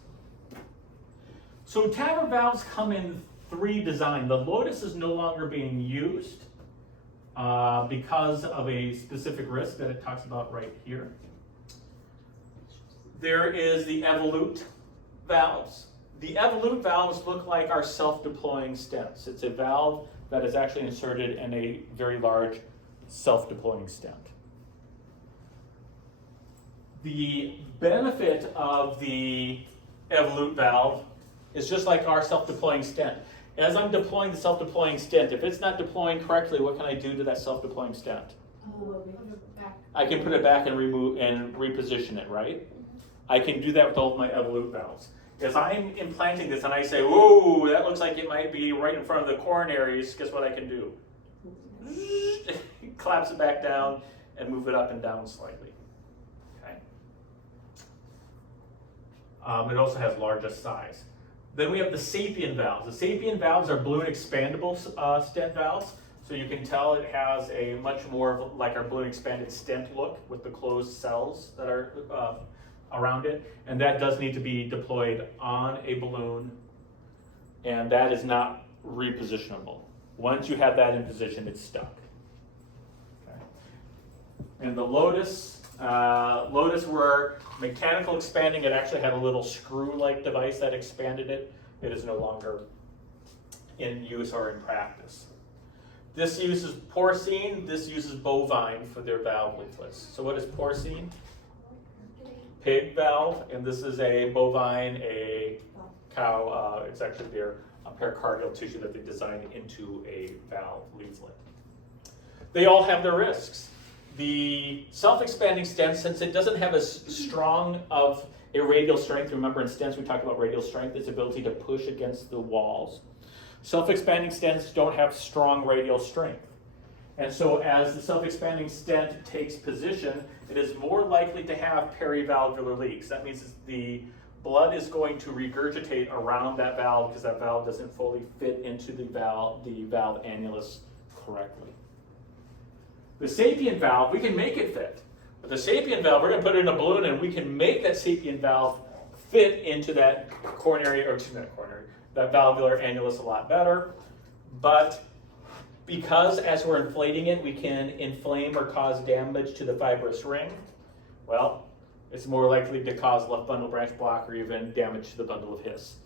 So TAVR valves come in three designs. The Lotus is no longer being used because of a specific risk that it talks about right here. There is the Evolute valves. The Evolute valves look like our self-deploying stents. It's a valve that is actually inserted in a very large self-deploying stent. The benefit of the Evolute valve is just like our self-deploying stent. As I'm deploying the self-deploying stent, if it's not deploying correctly, what can I do to that self-deploying stent? I can put it back and remove and reposition it, right? I can do that with all of my Evolute valves. As I'm implanting this and I say, whoa, that looks like it might be right in front of the coronaries, guess what I can do? collapse it back down, and move it up and down slightly. Okay. It also has largest size. Then we have the sapien valves. The sapien valves are balloon expandable stent valves. So you can tell it has a much more like our balloon expanded stent look with the closed cells that are around it. And that does need to be deployed on a balloon, and that is not repositionable. Once you have that in position, it's stuck. Okay. And the Lotus were mechanical expanding. It actually had a little screw-like device that expanded it. It is no longer in use or in practice. This uses porcine, this uses bovine for their valve leaflets. So what is porcine? Pig valve, and this is a bovine, a cow. It's actually their pericardial tissue that they designed into a valve leaflet. They all have their risks. The self-expanding stent, since it doesn't have as strong of a radial strength, remember in stents we talked about radial strength, its ability to push against the walls. Self-expanding stents don't have strong radial strength. And so as the self-expanding stent takes position, it is more likely to have perivalvular leaks. That means the blood is going to regurgitate around that valve because that valve doesn't fully fit into the valve annulus correctly. The sapien valve, we can make it fit. But the sapien valve, we're going to put it in a balloon and we can make that sapien valve fit into that that valvular annulus a lot better. But because as we're inflating it, we can inflame or cause damage to the fibrous ring, well, it's more likely to cause left bundle branch block or even damage to the bundle of His.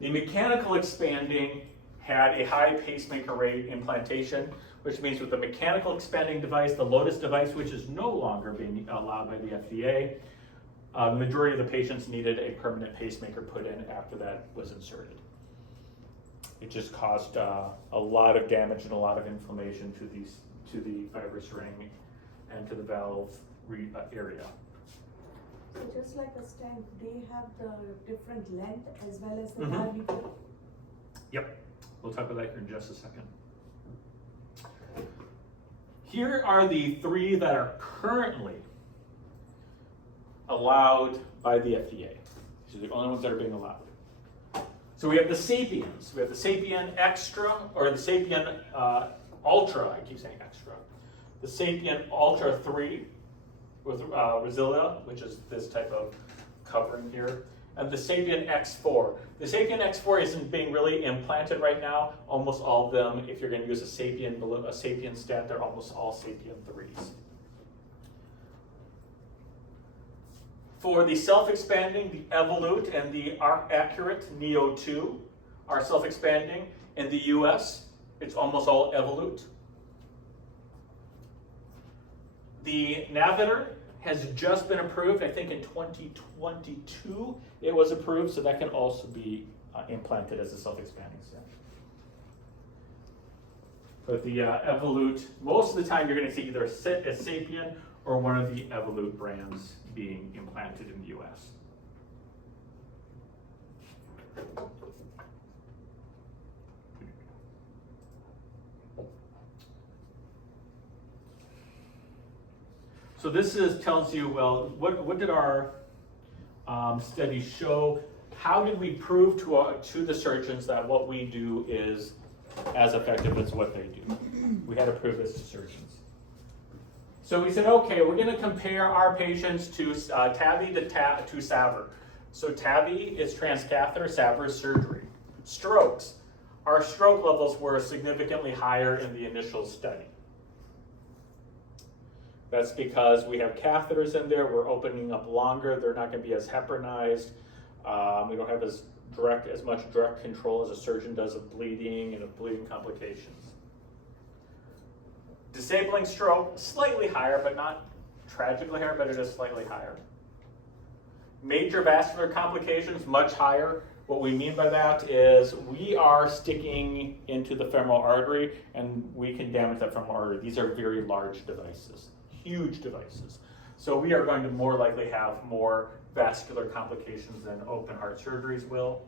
The mechanical expanding had a high pacemaker rate implantation, which means with the mechanical expanding device, the Lotus device, which is no longer being allowed by the FDA, the majority of the patients needed a permanent pacemaker put in after that was inserted. It just caused a lot of damage and a lot of inflammation to the fibrous ring and to the valve area. So just like a stent, they have the different length as well as the Mhm. diameter. Yep, we'll talk about that here in just a second. Here are the three that are currently allowed by the FDA. These are the only ones that are being allowed. So we have the Sapiens. We have the Sapien Extra, or the Sapien Ultra, I keep saying extra. The Sapien Ultra 3 with Resilia, which is this type of covering here. And the Sapien X4. The Sapien X4 isn't being really implanted right now. Almost all of them, if you're going to use a Sapien stent, they're almost all Sapien 3s. For the self-expanding, the Evolute and the Accurate Neo 2 are self-expanding. In the US, it's almost all Evolute. The Navitor has just been approved. I think in 2022 it was approved, so that can also be implanted as a self-expanding stent. But the Evolute, most of the time you're going to see either a Sapien or one of the Evolute brands being implanted in the US. So this tells you, well, what did our studies show? How did we prove to the surgeons that what we do is as effective as what they do? We had to prove this to surgeons. So we said, okay, we're going to compare our patients to TAVI to SAVR. So TAVI is transcatheter, SAVR is surgery. Strokes. Our stroke levels were significantly higher in the initial study. That's because we have catheters in there, we're opening up longer, they're not going to be as heparinized. We don't have as much direct control as a surgeon does of bleeding and of bleeding complications. Disabling stroke, slightly higher, but not tragically higher, but it is slightly higher. Major vascular complications, much higher. What we mean by that is we are sticking into the femoral artery and we can damage that femoral artery. These are very large devices, huge devices. So we are going to more likely have more vascular complications than open heart surgeries will.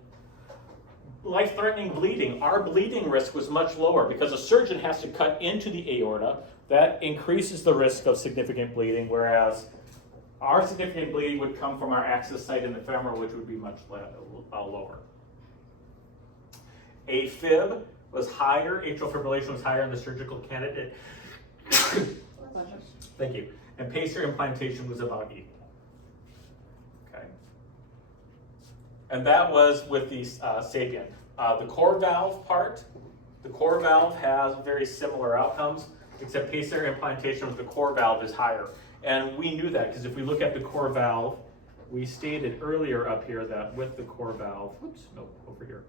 life-threatening bleeding, our bleeding risk was much lower because a surgeon has to cut into the aorta. That increases the risk of significant bleeding, whereas our significant bleeding would come from our access site in the femoral, which would be much lower. AFib was higher, atrial fibrillation was higher in the surgical candidate. Thank you. And pacer implantation was about equal. Okay. And that was with the SAPIEN. The core valve part, the core valve has very similar outcomes, except pacer implantation with the core valve is higher. And we knew that because if we look at the core valve, we stated earlier up here that with the core valve, over here.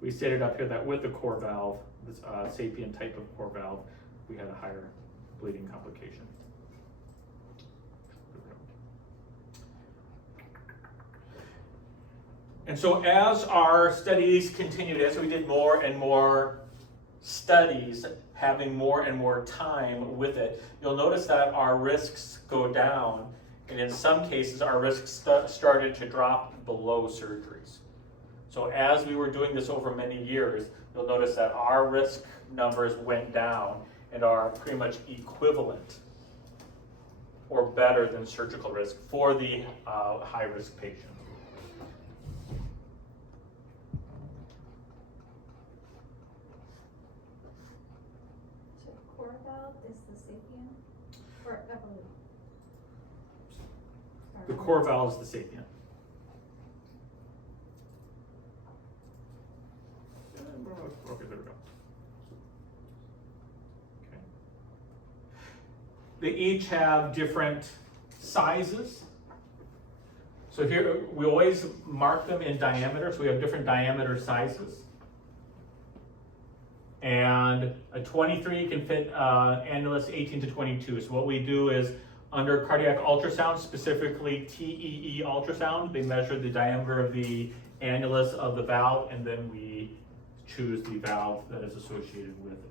We stated up here that with the core valve, this SAPIEN type of core valve, we had a higher bleeding complication. And so as our studies continued, as we did more and more studies, having more and more time with it, you'll notice that our risks go down, and in some cases our risks started to drop below surgeries. So as we were doing this over many years, you'll notice that our risk numbers went down and are pretty much equivalent or better than surgical risk for the high-risk patients. So core valve is the SAPIEN or Evolut? The core valve is the SAPIEN. Okay, there we go. Okay. They each have different sizes. So here, we always mark them in diameter, so we have different diameter sizes. And a 23 can fit annulus 18 to 22. So what we do is, under cardiac ultrasound, specifically TEE ultrasound, they measure the diameter of the annulus of the valve, and then we choose the valve that is associated with it.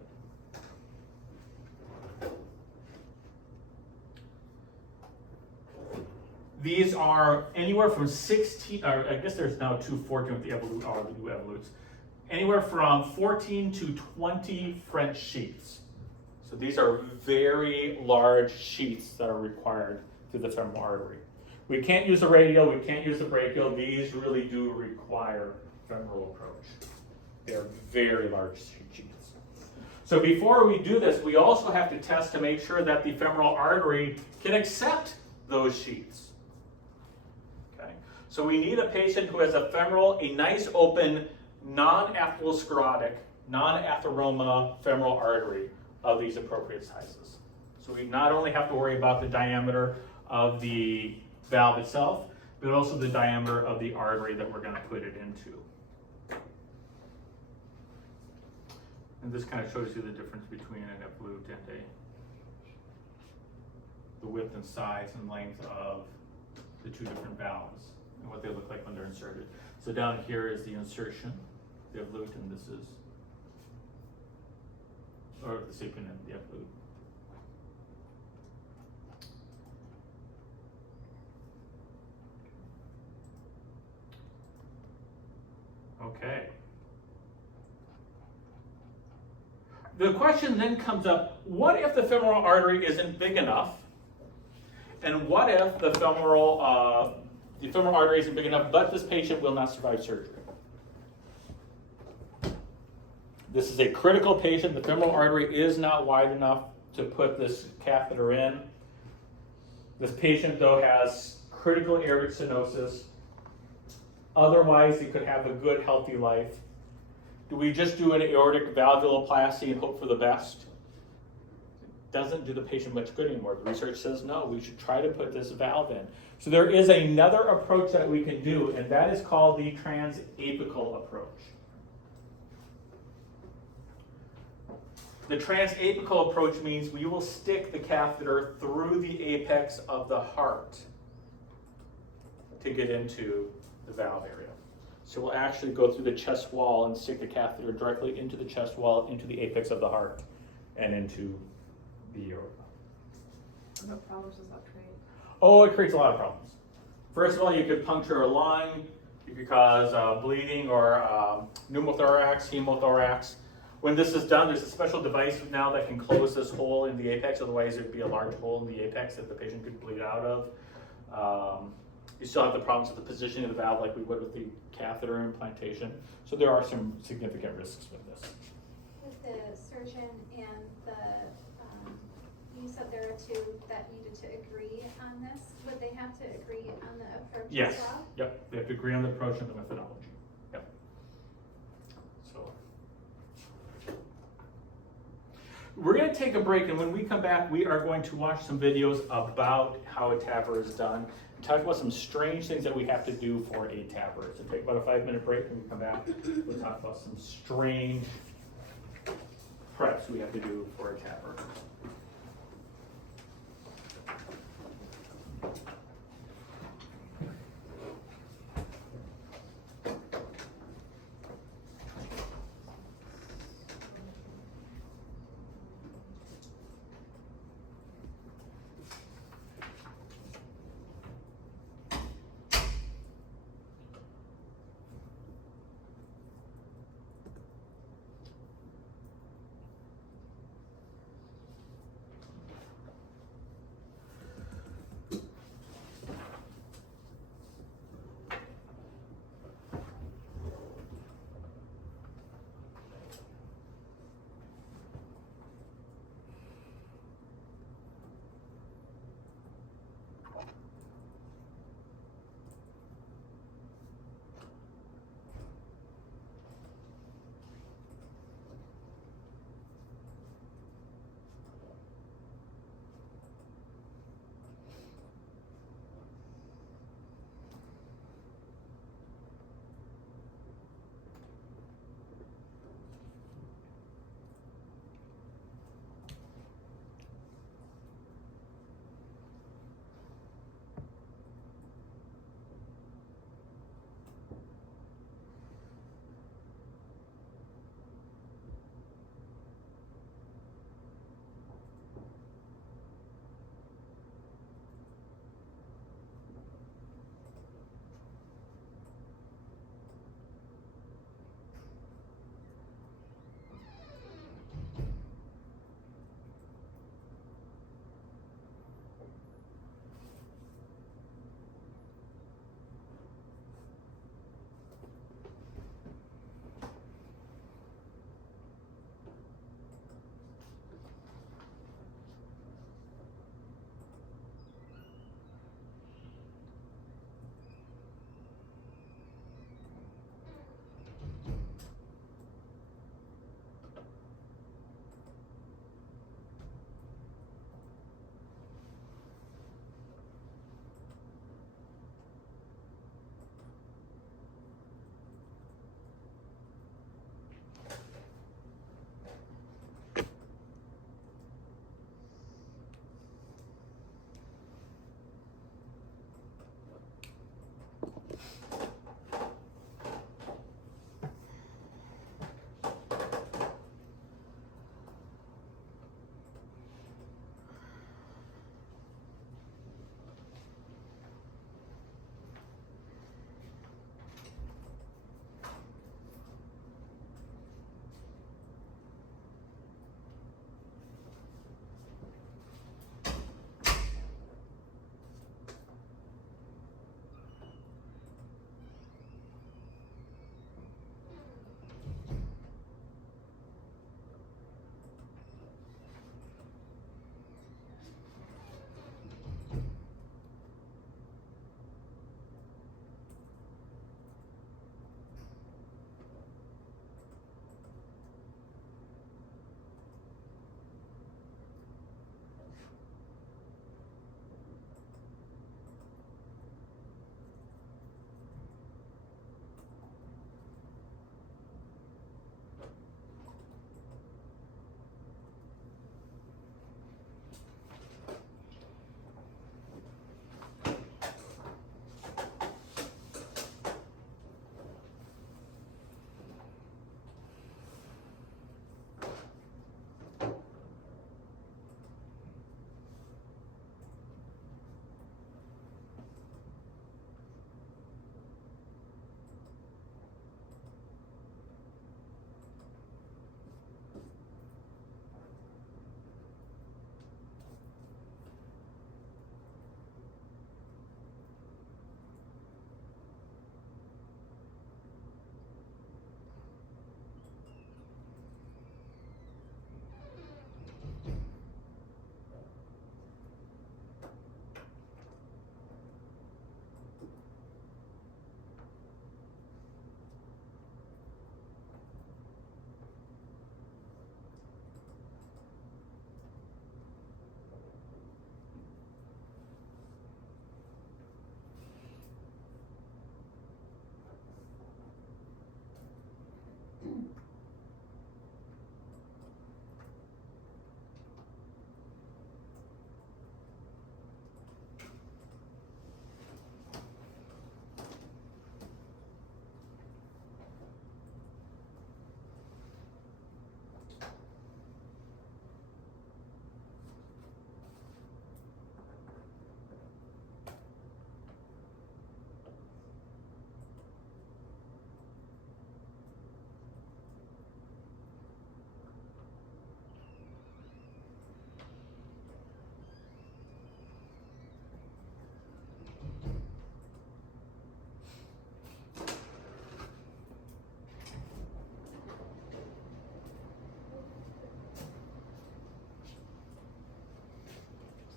These are anywhere from 16, or I guess there's now 214 with the Evolut, or the new Evoluts, anywhere from 14 to 20 French sheaths. So these are very large sheaths that are required through the femoral artery. We can't use a radial, we can't use a brachial. These really do require femoral approach. They're very large sheaths. So before we do this, we also have to test to make sure that the femoral artery can accept those sheaths. Okay? So we need a patient who has a nice open, non-atherosclerotic, non-atheroma femoral artery of these appropriate sizes. So we not only have to worry about the diameter of the valve itself, but also the diameter of the artery that we're going to put it into. And this kind of shows you the difference between an Evolut and the width and size and length of the two different valves and what they look like when they're inserted. So down here is the insertion, the Evolut, and this is, or the SAPIEN and the Evolut. Okay. The question then comes up, what if the femoral artery isn't big enough? And what if the femoral artery isn't big enough, but this patient will not survive surgery? This is a critical patient. The femoral artery is not wide enough to put this catheter in. This patient, though, has critical aortic stenosis. Otherwise, he could have a good, healthy life. Do we just do an aortic valvuloplasty and hope for the best? It doesn't do the patient much good anymore. The research says no, we should try to put this valve in. So there is another approach that we can do, and that is called the transapical approach. The transapical approach means we will stick the catheter through the apex of the heart to get into the valve area. So we'll actually go through the chest wall and stick the catheter directly into the chest wall, into the apex of the heart, and into the aorta. What problems does that create? Oh, it creates a lot of problems. First of all, you could puncture a lung, It could cause bleeding or pneumothorax, hemothorax. When this is done, there's a special device now that can close this hole in the apex, otherwise there'd be a large hole in the apex that the patient could bleed out of. You still have the problems with the positioning of the valve like we would with the catheter implantation. So there are some significant risks with this. With the surgeon and the, you said there are two that needed to agree on this. Would they have to agree on the approach Yes. as well? Yep, they have to agree on the approach and the methodology. Yep. So. We're gonna take a break, and when we come back, we are going to watch some videos about how a TAVR is done, and talk about some strange things that we have to do for a TAVR. So take about a 5-minute break, and we come back, we'll talk about some strange preps we have to do for a TAVR.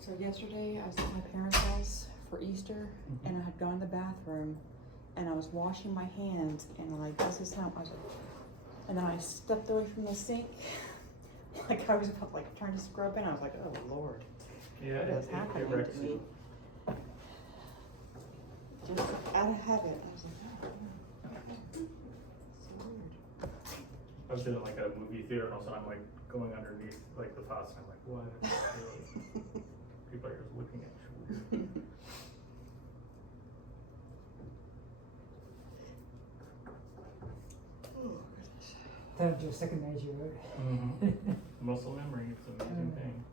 So yesterday I was at my parents' house for Easter, and I had gone to the bathroom, and I was washing my hands, and like this is how I was, and then I stepped away from the sink, like I was about like trying to scrub, and I was like, oh Lord, Yeah, what is happening to wrecks me? you. Just out of habit. I was like, oh, so weird. I was in like a movie theater, and all of a sudden I'm like going underneath like the faucet, and I'm like, what? People are just looking at you weird. Turn to second nature, right? Muscle memory, it's an amazing thing.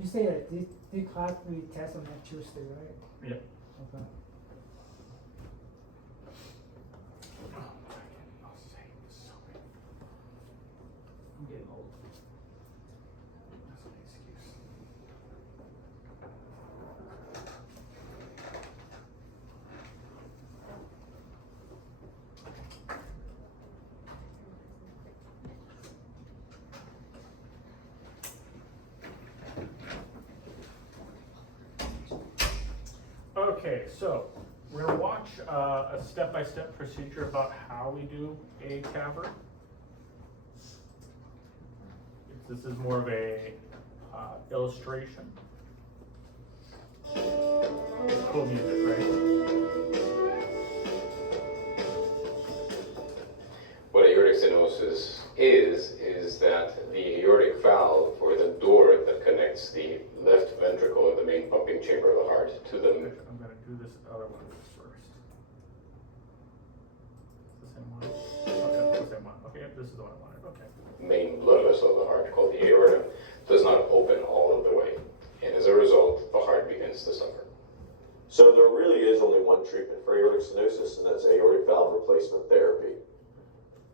You say that the class we test on that Tuesday, right? Yeah. Okay. I'm getting old. That's an excuse. Okay, so we're gonna watch a step-by-step procedure about how we do a TAVR. This is more of a illustration. It's cool music, right? What aortic stenosis is that the aortic valve, or the door that connects the left ventricle, or the main pumping chamber of the heart, to the I'm gonna do this other one first. It's the same one? Okay, it's the same one. Okay, yep, this is the one I wanted, okay. main blood vessel of the heart, called the aorta, does not open all of the way. And as a result, the heart begins to suffer. So there really is only one treatment for aortic stenosis, and that's aortic valve replacement therapy.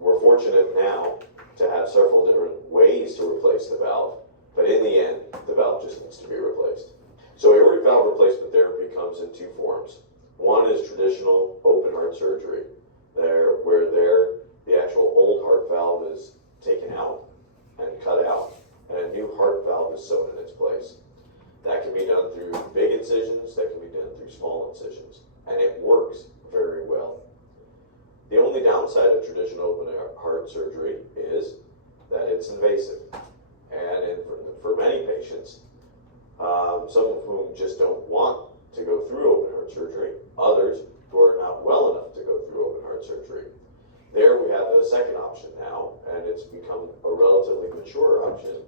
We're fortunate now to have several different ways to replace the valve, but in the end, the valve just needs to be replaced. So aortic valve replacement therapy comes in two forms. One is traditional open heart surgery, where the actual old heart valve is taken out and cut out, and a new heart valve is sewn in its place. That can be done through big incisions, that can be done through small incisions, and it works very well. The only downside of traditional open heart surgery is that it's invasive, and for many patients, some of whom just don't want to go through open heart surgery, others who are not well enough to go through open heart surgery. There we have the second option now, and it's become a relatively mature option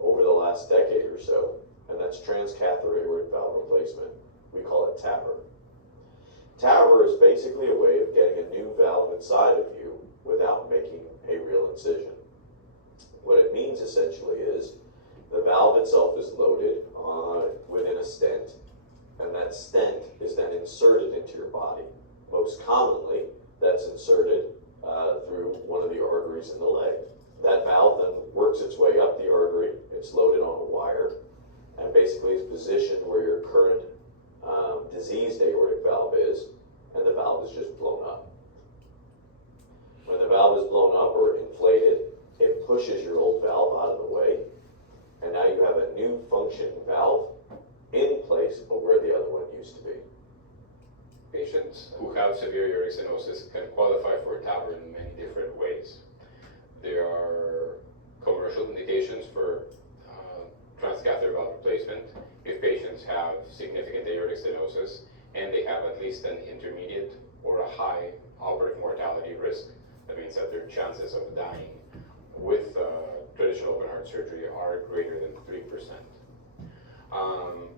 over the last decade or so, and that's transcatheter aortic valve replacement. We call it TAVR. TAVR is basically a way of getting a new valve inside of you without making a real incision. What it means essentially is the valve itself is loaded within a stent that stent is then inserted into your body. Most commonly, that's inserted through one of the arteries in the leg. That valve then works its way up the artery, it's loaded on a wire, and basically is positioned where your current diseased aortic valve is, and the valve is just blown up. When the valve is blown up or inflated, it pushes your old valve out of the way, and now you have a new functioning valve in place of where the other one used to be. Patients who have severe aortic stenosis can qualify for TAVR in many different ways. There are commercial indications for transcatheter valve replacement if patients have significant aortic stenosis and they have at least an intermediate or a high operative mortality risk. That means that their chances of dying with traditional open heart surgery are greater than 3%.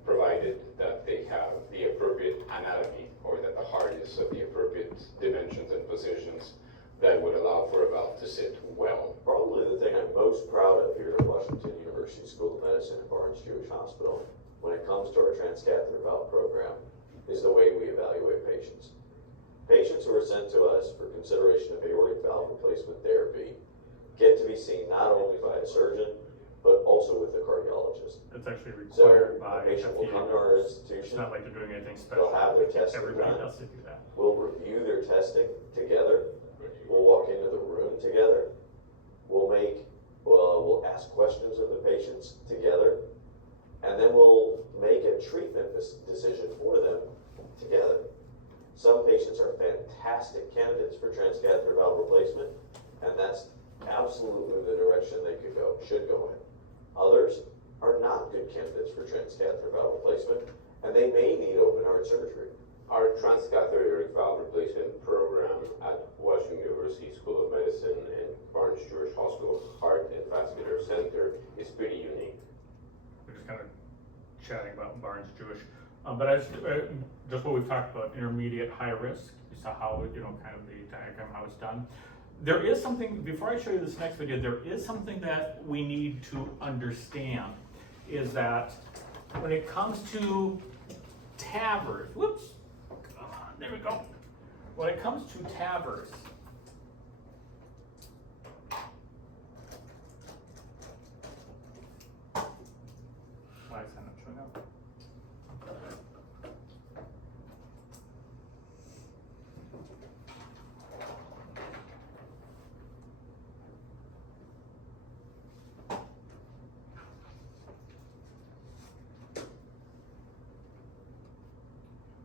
Provided that they have the appropriate anatomy or that the heart is of the appropriate dimensions and positions that would allow for a valve to sit well. Probably the thing I'm most proud of here at Washington University School of Medicine and Barnes Jewish Hospital when it comes to our transcatheter valve program is the way we evaluate patients. Patients who are sent to us for consideration of aortic valve replacement therapy get to be seen not only by a surgeon, but also with a cardiologist. It's actually So required the by patient will FDA. come to our It's institution, not like they're doing anything special. they'll have their testing Everybody done. has to do that. We'll review their testing together. We'll walk into the room together. We'll ask questions of the patients together, and then we'll make a treatment decision for them together. Some patients are fantastic candidates for transcatheter valve replacement, and that's absolutely the direction they should go in. Others are not good candidates for transcatheter valve replacement, and they may need open heart surgery. Our transcatheter aortic valve replacement program at Washington University School of Medicine and Barnes Jewish Hospital Heart and Vascular Center is pretty unique. We're just kind of chatting about Barnes Jewish. But I just what we've talked about, intermediate, high risk, is how, kind of the diagram, how it's done. There is something, before I show you this next video, there is something that we need to understand, is that when it comes to TAVRs, whoops, come on, there we go. When it comes to TAVRs, why is that not showing up?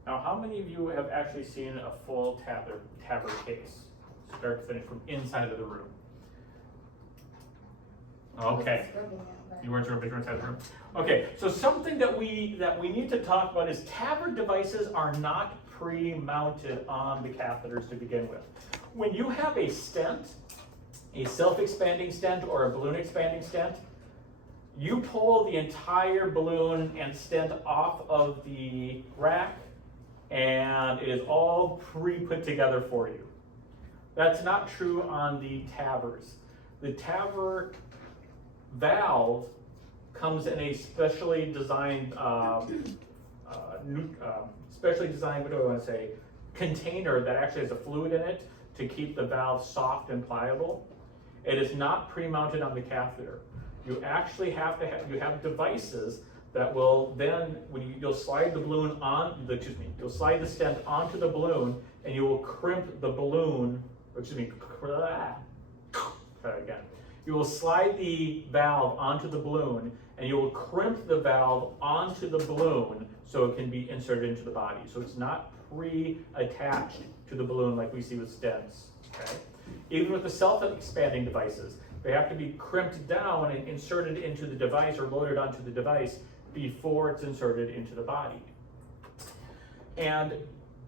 Now, how many of you have actually seen a full TAVR case, start to finish, from inside of the room? Okay. You weren't sure if you were inside the room? Okay, so something that we need to talk about is TAVR devices are not pre-mounted on the catheters to begin with. When you have a stent, a self-expanding stent or a balloon expanding stent, you pull the entire balloon and stent off of the rack, and it is all pre-put together for you. That's not true on the TAVRs. The TAVR valve comes in a specially designed, container that actually has a fluid in it to keep the valve soft and pliable. It is not pre-mounted on the catheter. You actually have to you have devices that will then, you'll slide the balloon on, you'll slide the stent onto the balloon, and you will crimp the balloon, try again. You will slide the valve onto the balloon, and you will crimp the valve onto the balloon so it can be inserted into the body. So it's not pre-attached to the balloon like we see with stents, okay? Even with the self-expanding devices, they have to be crimped down and inserted into the device or loaded onto the device before it's inserted into the body. And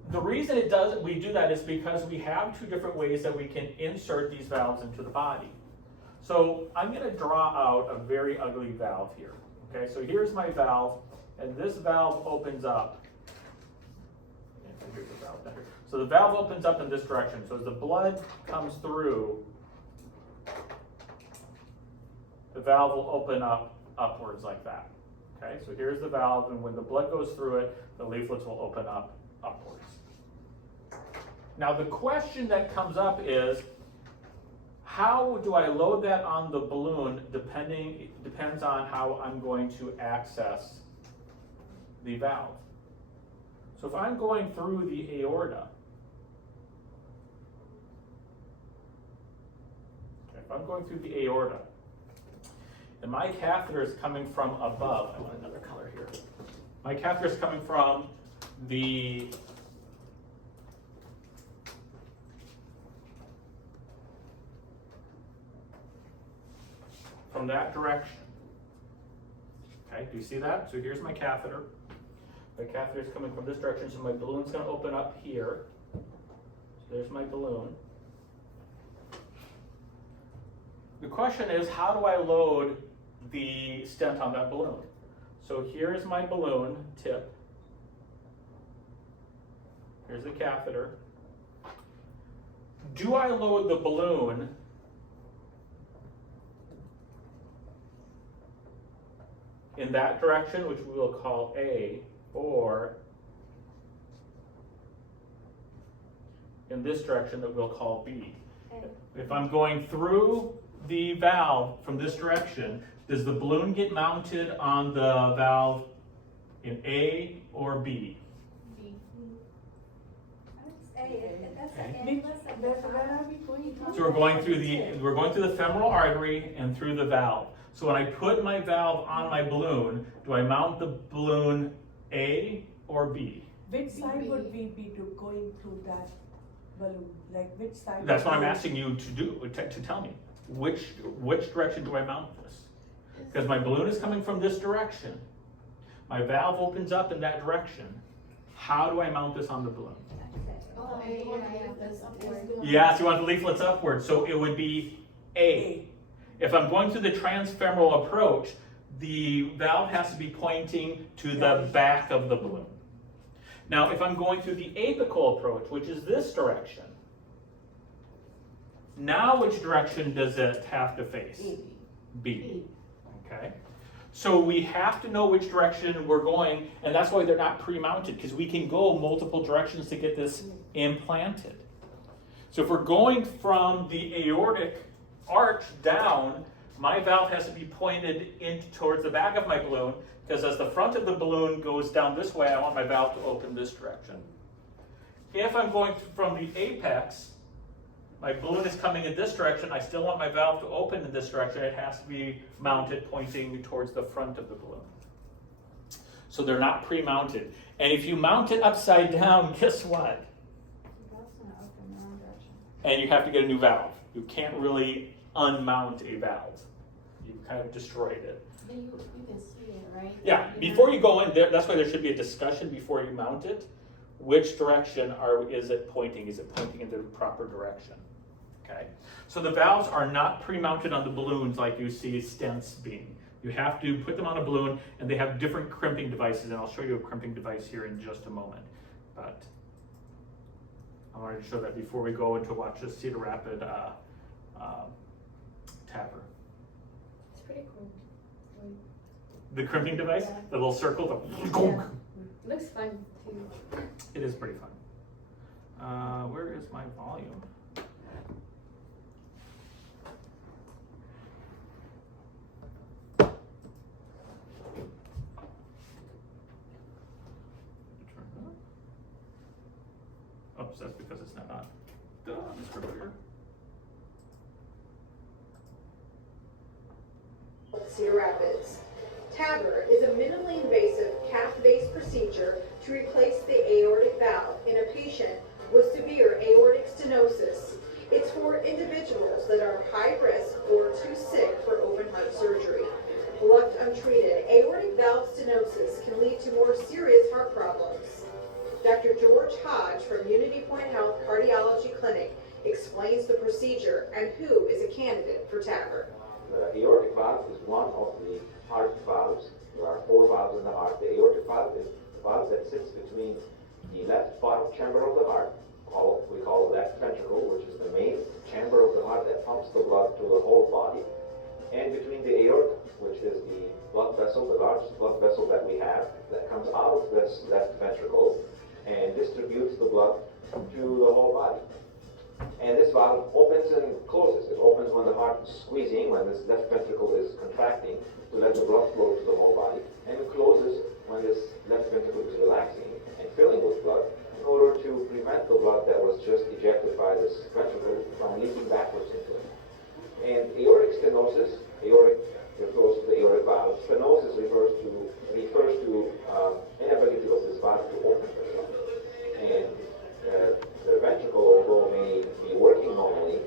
the reason we do that is because we have two different ways that we can insert these valves into the body. So I'm going to draw out a very ugly valve here. Okay, so here's my valve, and this valve opens up. Here's the valve there. So the valve opens up in this direction. So as the blood comes through, the valve will open up upwards like that. Okay, so here's the valve, and when the blood goes through it, the leaflets will open up upwards. Now the question that comes up is, how do I load that on the balloon? Depends on how I'm going to access the valve. So if I'm going through the aorta, and my catheter is coming from above. I want another color here. My catheter is coming from that direction. Okay, do you see that? So here's my catheter. My catheter is coming from this direction, so my balloon's going to open up here. So there's my balloon. The question is, how do I load the stent on that balloon? So here's my balloon tip. Here's the catheter. Do I load the balloon in that direction, which we will call A, or in this direction that we'll call B? If I'm going through the valve from this direction, does the balloon get mounted on the valve in A or B? B. That's the Okay. endless at the Where top. are we going from? So we're going through the femoral artery and through the valve. So when I put my valve on my balloon, do I mount the balloon A or B? Which side would we be going through that balloon? Like which side? That's what I'm would we- asking you to do, to tell me. Which direction do I mount this? Because my balloon is coming from this direction. My valve opens up in that direction. How do I mount this on the balloon? Oh, Yes, you want the leaflets upward, so it would be A. If I'm going through the transfemoral approach, the valve has to be pointing to the back of the balloon. Now, if I'm going through the apical approach, which is this direction, now which direction does it have to face? B. Okay. So we have to know which direction we're going, and that's why they're not pre-mounted, because we can go multiple directions to get this implanted. So if we're going from the aortic arch down, my valve has to be pointed in towards the back of my balloon, because as the front of the balloon goes down this way, I want my valve to open this direction. If I'm going from the apex, my balloon is coming in this direction, I still want my valve to open in this direction, it has to be mounted pointing towards the front of the balloon. So they're not pre-mounted. And if you mount it upside down, guess what? And you have to get a new valve. You can't really unmount a valve. You kind of destroyed it. You can see it, right? Yeah, before you go in there, that's why there should be a discussion before you mount it. Which direction is it pointing? Is it pointing in the proper direction? Okay. So the valves are not pre-mounted on the balloons like you see stents being. You have to put them on a balloon, and they have different crimping devices, and I'll show you a crimping device here in just a moment. But I wanted to show that before we go into watch the Cedar Rapid TAVR. It's pretty cool. The crimping device, Yeah. the little circle, Yeah. Looks fun too. it is pretty fun. Where is my volume? Turn it up. Oops, that's because it's not on. Duh, Mr. Booger. Cedar Rapids. TAVR is a minimally invasive cath-based procedure to replace the aortic valve in a patient with severe aortic stenosis. It's for individuals that are high risk or too sick for open heart surgery. Left untreated, aortic valve stenosis can lead to more serious heart problems. Dr. George Hodge from Unity Point Health Cardiology Clinic explains the procedure and who is a candidate for TAVR. The aortic valve is one of the heart valves. There are 4 valves in the heart. The aortic valve is the valve that sits between the left bottom chamber of the heart, we call left ventricle, which is the main chamber of the heart that pumps the blood to the whole body, and between the aorta, which is the blood vessel, the largest blood vessel that we have, that comes out of this left ventricle and distributes the blood to the whole body. And this valve opens and closes. It opens when the heart is squeezing, when this left ventricle is contracting to let the blood flow to the whole body, and it closes when this left ventricle is relaxing and filling with blood in order to prevent the blood that was just ejected by this ventricle from leaking backwards into it. And aortic stenosis, aortic refers to the aortic valve. Stenosis refers to inability of this valve to open itself. And the ventricle, although may be working normally,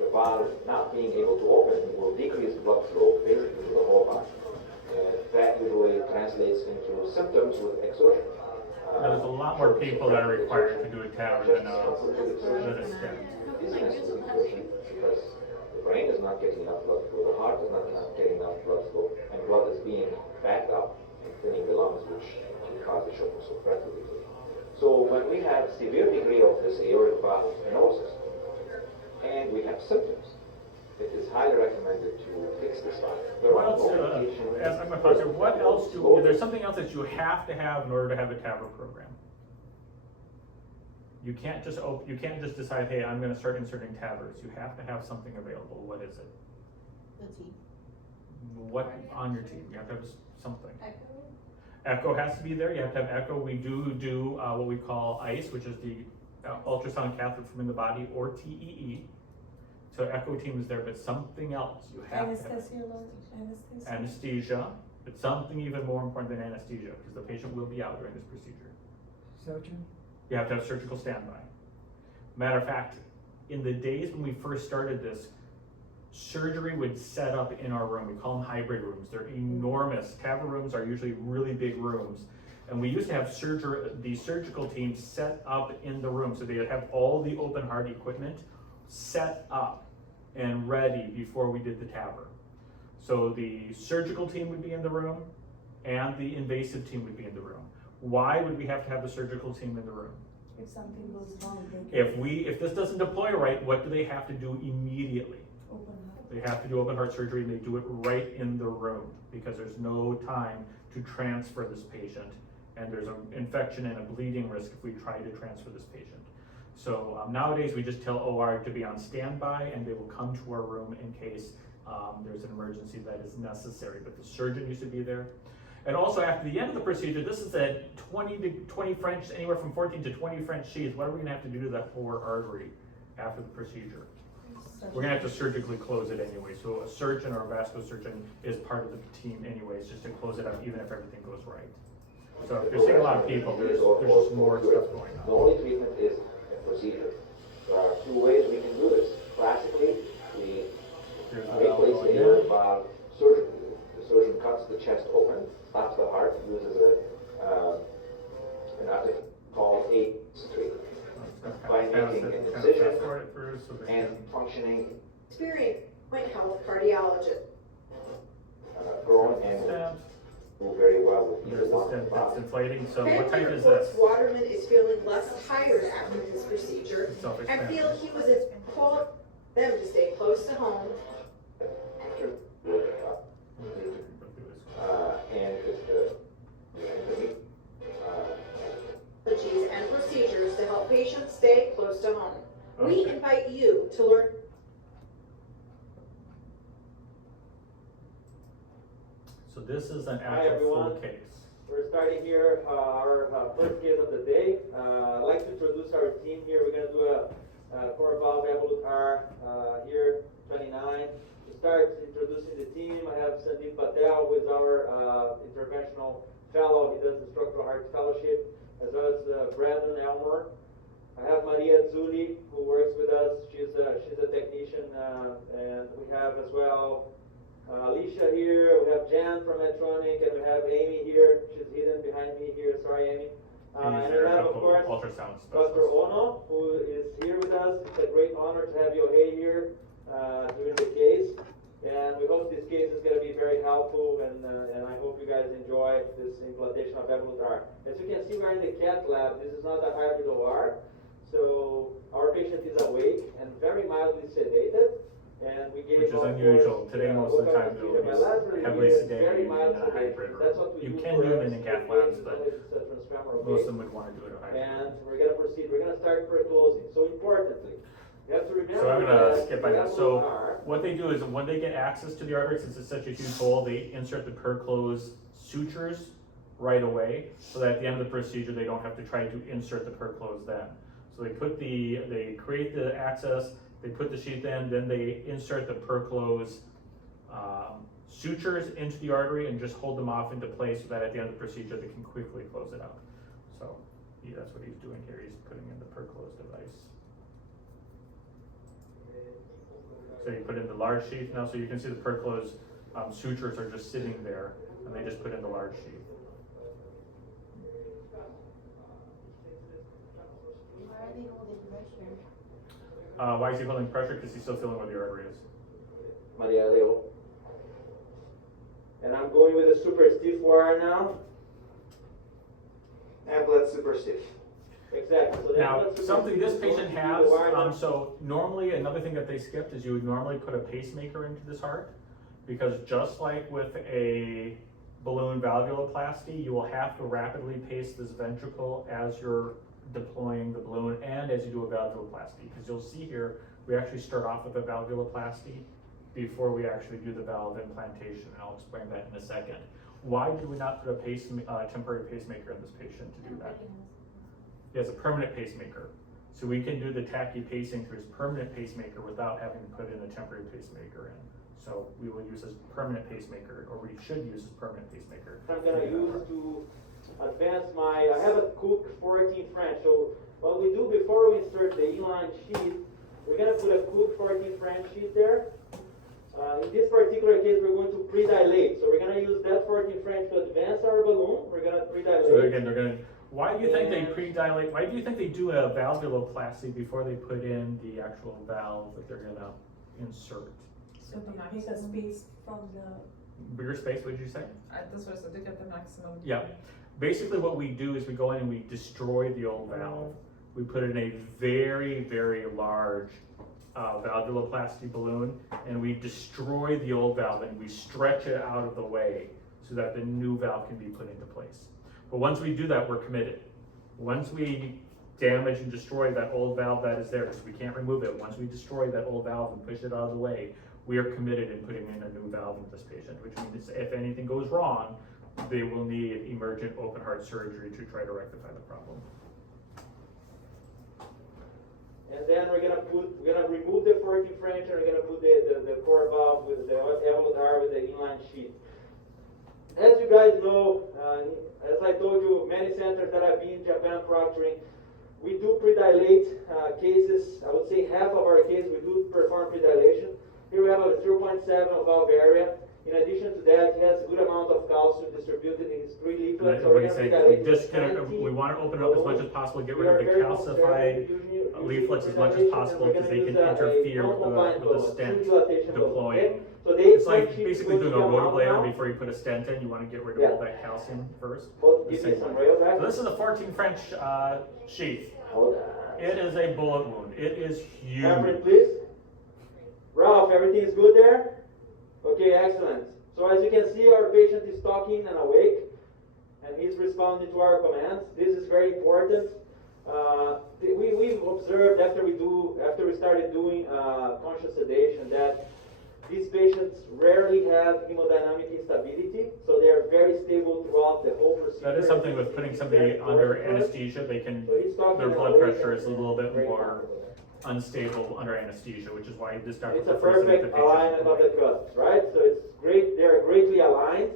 the valve not being able to open will decrease blood flow basically to the whole body. And that usually translates into symptoms with exertion. There's a lot more people that are required to do a TAVR than a stent. Because the brain is not getting enough blood flow, the heart is not getting enough blood flow, and blood is being backed up and filling the lungs, which can cause the shock so rapidly. So when we have severe degree of this aortic valve stenosis, and we have symptoms, it is highly recommended to fix this valve. What else, as I'm going to talk here, what else there's something else that you have to have in order to have a TAVR program. You can't just decide, hey, I'm going to start inserting TAVRs. You have to have something available. What is it? The team. What on your team? You have to have something. Echo has to be there. You have to have echo. We do what we call ICE, which is the ultrasound catheter from in the body, or TEE. So echo team is there, but something else you have to have. Anesthesia, but something even more important than anesthesia, because the patient will be out during this procedure. Surgeon? You have to have surgical standby. Matter of fact, in the days when we first started this, surgery would set up in our room. We call them hybrid rooms. They're enormous. TAVR rooms are usually really big rooms. And we used to have the surgical team set up in the room. So they would have all the open heart equipment set up and ready before we did the TAVR. So the surgical team would be in the room and the invasive team would be in the room. Why would we have to have the surgical team in the room? If something goes wrong, If this doesn't deploy right, what do they have to do immediately? open heart. They have to do open heart surgery, and they do it right in the room because there's no time to transfer this patient, and there's an infection and a bleeding risk if we try to transfer this patient. So nowadays we just tell OR to be on standby, and they will come to our room in case there's an emergency that is necessary. But the surgeon used to be there. And also after the end of the procedure, this is a 20 French, anywhere from 14 to 20 French sheaths. What are we gonna have to do to that poor artery after the procedure? We're gonna have to surgically close it anyway. So a surgeon or a vascular surgeon is part of the team anyways, just to close it up, even if everything goes right. So if you're seeing a lot of people, there's just more stuff going The on. only treatment is a procedure. There are two ways we can do this. Classically, we Here's the valve replace going the aortic valve surgically. The surgeon cuts the chest open, stops the heart, uses an artifact called a treatment by making an incision and functioning Experienced point health cardiologist. growing and do very well with either There's the one. stent that's inflating. So what Family type is reports this? Waterman is feeling less tired after his procedure and Self-explanatory. feel he was a quote them to stay close to home. And it's Strategies and procedures to help patients stay close to home. We Okay. invite you to learn. So this is an Hi, actual full everyone. case. We're starting here our first case of the day. I'd like to introduce our team here. We're going to do a core valve evolutar here, 29. To start introducing the team, I have Sandeep Patel, who is our interventional fellow. He does the structural heart fellowship, as well as Brandon Elmore. I have Maria Zulli, who works with us. She's a technician, and we have as well Alicia here, we have Jan from Medtronic, and we have Amy here. She's hidden behind me here. Sorry, Amy. And we have, of course, ultrasound Dr. specialist. Ono, who is here with us. It's a great honor to have Yohei here doing the case. And we hope this case is going to be very helpful, and I hope you guys enjoy this implantation of evolutar. As you can see, we're in the cath lab. This is not a hybrid OR. So our patient is awake and very mildly sedated. And we gave Which is of unusual. course, Today, most of the local time, anesthesia. they'll My use last review heavily is sedated very mild and a sedation. hybrid. That's what we You do can for do them in the cath labs, but most of them would want to do it a hybrid. And we're gonna proceed, we're gonna start pre-closing. So importantly, you have to remember So I'm gonna that skip by that. the So are- what they do is when they get access to the artery, since it's such a huge hole, they insert the per-close sutures right away, so that at the end of the procedure, they don't have to try to insert the per-close then. So they create the access, they put the sheath in, then they insert the per-close sutures into the artery and just hold them off into place so that at the end of the procedure, they can quickly close it out. So that's what he's doing here. He's putting in the per-close device. So you put in the large sheath now, so you can see the per-close sutures are just sitting there, and they just put in the large sheath. Why is he holding pressure? Because he's still feeling where the artery is. Maria Leo. And I'm going with a super stiff wire now. Amplet super stiff. Exactly. So the Now, amplet super something stiff this is going patient to be has, the wire so normally another thing that they skipped is you would normally put a pacemaker into this heart, because just like with a balloon valvuloplasty, you will have to rapidly pace this ventricle as you're deploying the balloon and as you do a valvuloplasty. Because you'll see here, we actually start off with a valvuloplasty before we actually do the valve implantation, and I'll explain that in a second. Why did we not put a temporary pacemaker in this patient to do that? He has a permanent pacemaker. So we can do the tachy pacing through his permanent pacemaker without having to put in a temporary pacemaker in. So we will use his permanent pacemaker, or we should use his permanent pacemaker. I'm gonna use to advance my, I have a Cook 14 French. So what we do before we insert the inline sheath, we're gonna put a Cook 14 French sheath there. In this particular case, we're going to pre-dilate. So we're gonna use that 14 French to advance our balloon. We're gonna pre-dilate. So again, they're gonna, why do you think they pre-dilate, why do you think they do a valvuloplasty before they put in the actual valve that they're gonna insert? So they take a space from the. Bigger space, what did you say? This was to get the maximum. Yeah. Basically what we do is we go in and we destroy the old valve. We put in a very, very large valvuloplasty balloon, and we destroy the old valve and we stretch it out of the way so that the new valve can be put into place. But once we do that, we're committed. Once we damage and destroy that old valve that is there, because we can't remove it, once we destroy that old valve and push it out of the way, we are committed in putting in a new valve in this patient, which means if anything goes wrong, they will need emergent open heart surgery to try to rectify the problem. And then we're gonna remove the 14 French, and we're gonna put the core valve with the Aortic with the inline sheath. As you guys know, as I told you, many centers that I've been in Japan proctoring, we do pre-dilate cases. I would say half of our cases we do perform pre-dilation. Here we have a 0.7 valve area. In addition to that, he has a good amount of calcium distributed in his 3 leaflets. So we're going to pre-dilate We want to open it up as much as possible, get rid of the calcified leaflets as much as possible, because they can interfere with the stent deploying. It's like basically doing a rotoblader before you put a stent in. You want to get rid of all that calcium first. Give me some So rail this is a 14 French sheath. It is a bullet wound. It is huge. Cameron, please. Ralph, everything is good there? Okay, excellent. So as you can see, our patient is talking and awake, and he's responding to our commands. This is very important. We've observed after we started doing conscious sedation that these patients rarely have hemodynamic instability, so they are very stable throughout the whole procedure. That is something with putting somebody under anesthesia. They can, their blood pressure is a little bit more unstable under anesthesia, which is why this doctor It's a prefers to make the perfect patient alignment of the cuts, right? So it's great. They are greatly aligned.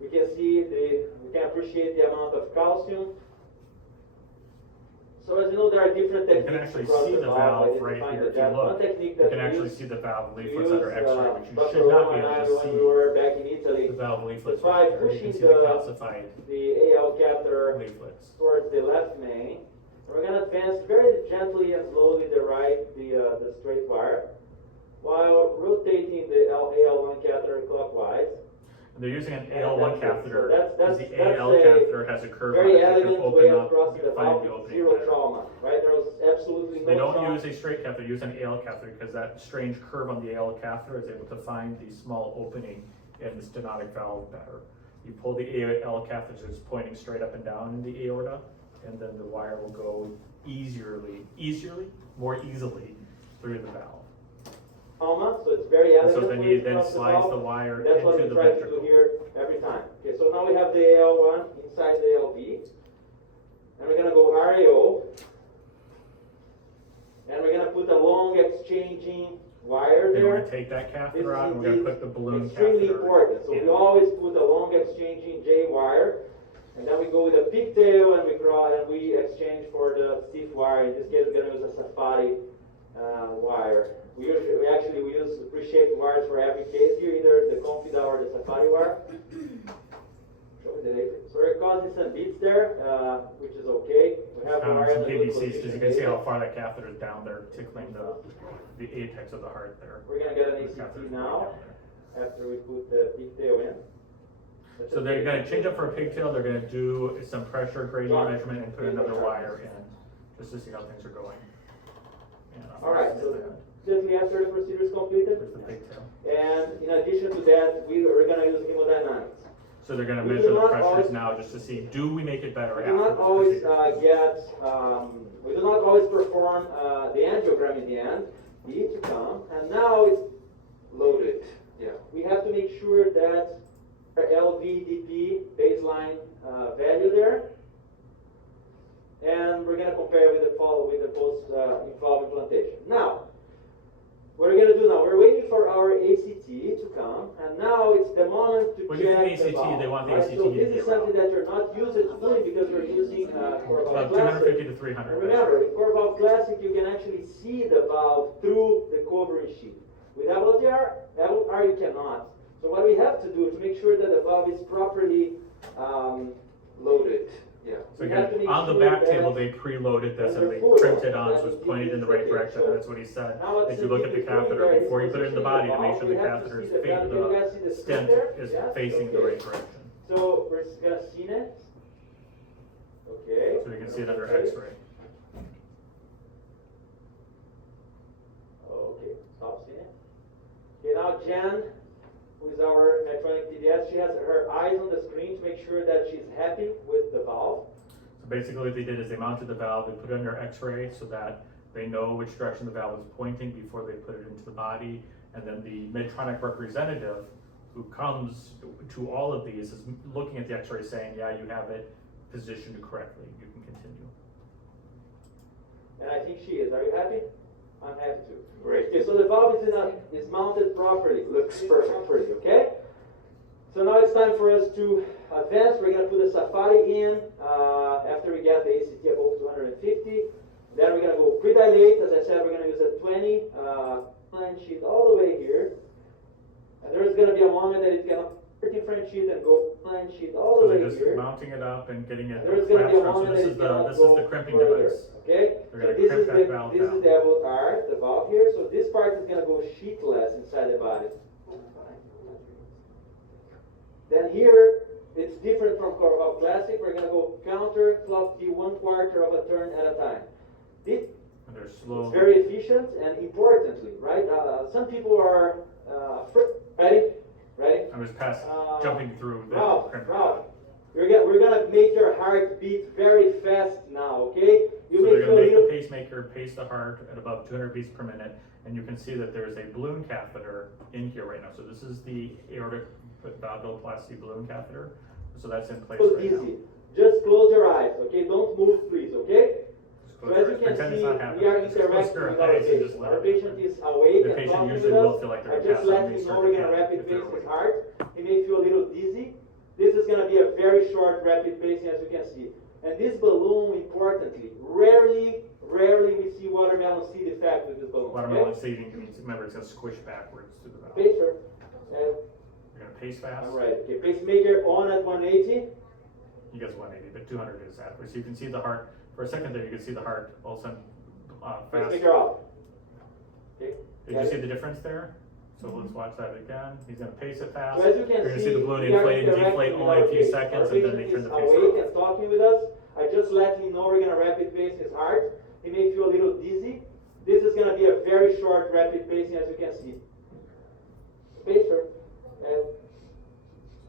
We can see we can appreciate the amount of calcium. So as you know, there are different techniques. You can actually across see the valve right identifying here. If the you depth. look, One technique you that can we actually use- see the valve we leaflets use, under X-ray, which you Dr. should not Roma be and I, able to when we see. were back in Italy, The valve leaflets by right there. You pushing can see the calcified the AL catheter leaflets. towards the left main. We're going to advance very gently and slowly the straight wire, while rotating the AL1 catheter clockwise. And they're using an And AL1 that's it. So catheter, that's because the that's AL a catheter has a curve on very it that can elegant way open of up, crossing the find valve the with opening zero better. trauma, right? There was absolutely no They don't trauma. use a straight catheter, they use an AL catheter because that strange curve on the AL catheter is able to find the small opening in the stenotic valve better. You pull the AL catheter, so it's pointing straight up and down in the aorta, and then the wire will go more easily through the valve. Trauma, so it's very And elegant. so then way he to then cross the slides valve. the wire That's what into we the try to do ventricle. here every time. Okay, so now we have the AL1 inside the LV, and we're gonna go RAO, and we're gonna put a long exchanging wire Then we're there. gonna take that This catheter is out and we're gonna indeed put the balloon extremely catheter important. So in. we always put a long exchanging J wire, and then we go with a pigtail and we draw and we exchange for the stiff wire. In this case, we're gonna use a safari wire. We use pre-shaped wires for every case here, either the Confida or the safari wire. Show me the data. So we're causing some beats there, which is okay. We have the Counting wire some in a good PVCs, because you position can see here. how far that catheter is down there, tickling the apex of the heart there. We're gonna get an The catheter's ACT way now, down there. after we put the pigtail in. So they're gonna change up for a pigtail, they're gonna do some pressure gradient measurement and put another wire in, just to see how things are going. All right, so gently after the procedure is completed. With the pigtail. And in addition to that, we're gonna use hemodynamics. So they're gonna We do measure the not pressures always- now, just to see, do we make it better We after do not this always procedure? we do not always perform the angiogram in the end. The E to come, and now it's loaded. Yeah. We have to make sure that our LVDP baseline value there, and we're gonna compare with the post valve implantation. Now, what we're gonna do now? We're waiting for our ACT to come, and now it's the moment to When you check do the ACT, valve. they want the right? ACT So to this be is something that you're not used to doing because you're using Core About Valve Classic. 250 to 300. And remember, with Core Valve Classic, you can actually see the valve through the covering sheet. With LR you cannot. So what we have to do to make sure that the valve is properly loaded. Yeah. So We have to again, make on the sure back that table, they preloaded this and they Wonderful. crimped it on, so That it's is pointed in the right okay. direction, So that's what he said. now let's As you look at the see if we catheter, can before you put it in the body, to make sure the we have to catheter is, see the valve. Can you guys see the stent there? is Yes? facing the Okay. right direction. So we're gonna see it. Okay. So you can see it under Okay. X-ray. Okay, stop seeing it. Okay, now Jen, who is our Medtronic TDS, she has her eyes on the screen to make sure that she's happy with the valve. So basically what they did is they mounted the valve, they put it under X-ray so that they know which direction the valve is pointing before they put it into the body. And then the Medtronic representative who comes to all of these is looking at the X-ray saying, yeah, you have it positioned correctly, you can continue. And I think she is. Are you happy? I'm happy too. Great. Okay, so the valve is mounted properly. Looks perfect. Okay? So now it's time for us to advance. We're going to put the Safari in after we get the ACT above 250. Then we're going to go pre-dilate. As I said, we're going to use a 20 line sheet all the way here. And there's going to be a moment that it's going to 13 French sheet and go line sheet all So the way they're just here. mounting it up and getting it There's going to be a wrapped around. moment So that this it is cannot the go crimping further. device. Okay? They're So gonna this crimp is that valve this down. is the about R, the valve here. So this part is going to go sheetless inside the body. Then here, it's different from Core Valve Classic. We're going to go counter clock D 1/4 of a turn at a time. This And they're is slow. very efficient and importantly, right? Some people are ready? Ready? I was past jumping through the Ralph, crimping. Ralph, we're gonna make your heart beat very fast now, okay? You So may they're feel gonna a make the little. pacemaker pace the heart at above 200 beats per minute, and you can see that there's a balloon catheter in here right now. So this is the aortic valvuloplasty balloon catheter. So that's in place right now. Easy. Just close your eyes, okay? Don't move, please, okay? Just So close as your you eyes. can Pretend see, it's not we happening. are Just close interacting your with our eyes and patient. just let Our it patient happen. is awake The and patient talking usually with will us. feel like they're I gonna just pass out let and they him know sort we're of gonna can't rapid if they're pace his awake. heart. He may feel a little dizzy. This is gonna be a very short rapid pacing, as you can see. And this balloon, importantly, rarely we see watermelon seed effect with this balloon. Watermelon seeding means, remember, it's gonna squish backwards to the valve. Pacer. You're gonna pace fast. All right. Okay. Pacemaker on at 180. He gets 180, but 200 is adequate. So you can see the heart, for a second there, you can see the heart all of a sudden fast. Pacemaker off. Okay. Did you see the difference there? So let's watch that again. He's gonna pace it fast. So as you You're can gonna see, see the balloon we are inflate and interacting deflate with only our a few patient. seconds, Our and then they patient turn is the pacer awake off. and talking with us. I just let him know we're gonna rapid pace his heart. He may feel a little dizzy. This is going to be a very short, rapid pacing, as you can see. Pacer, and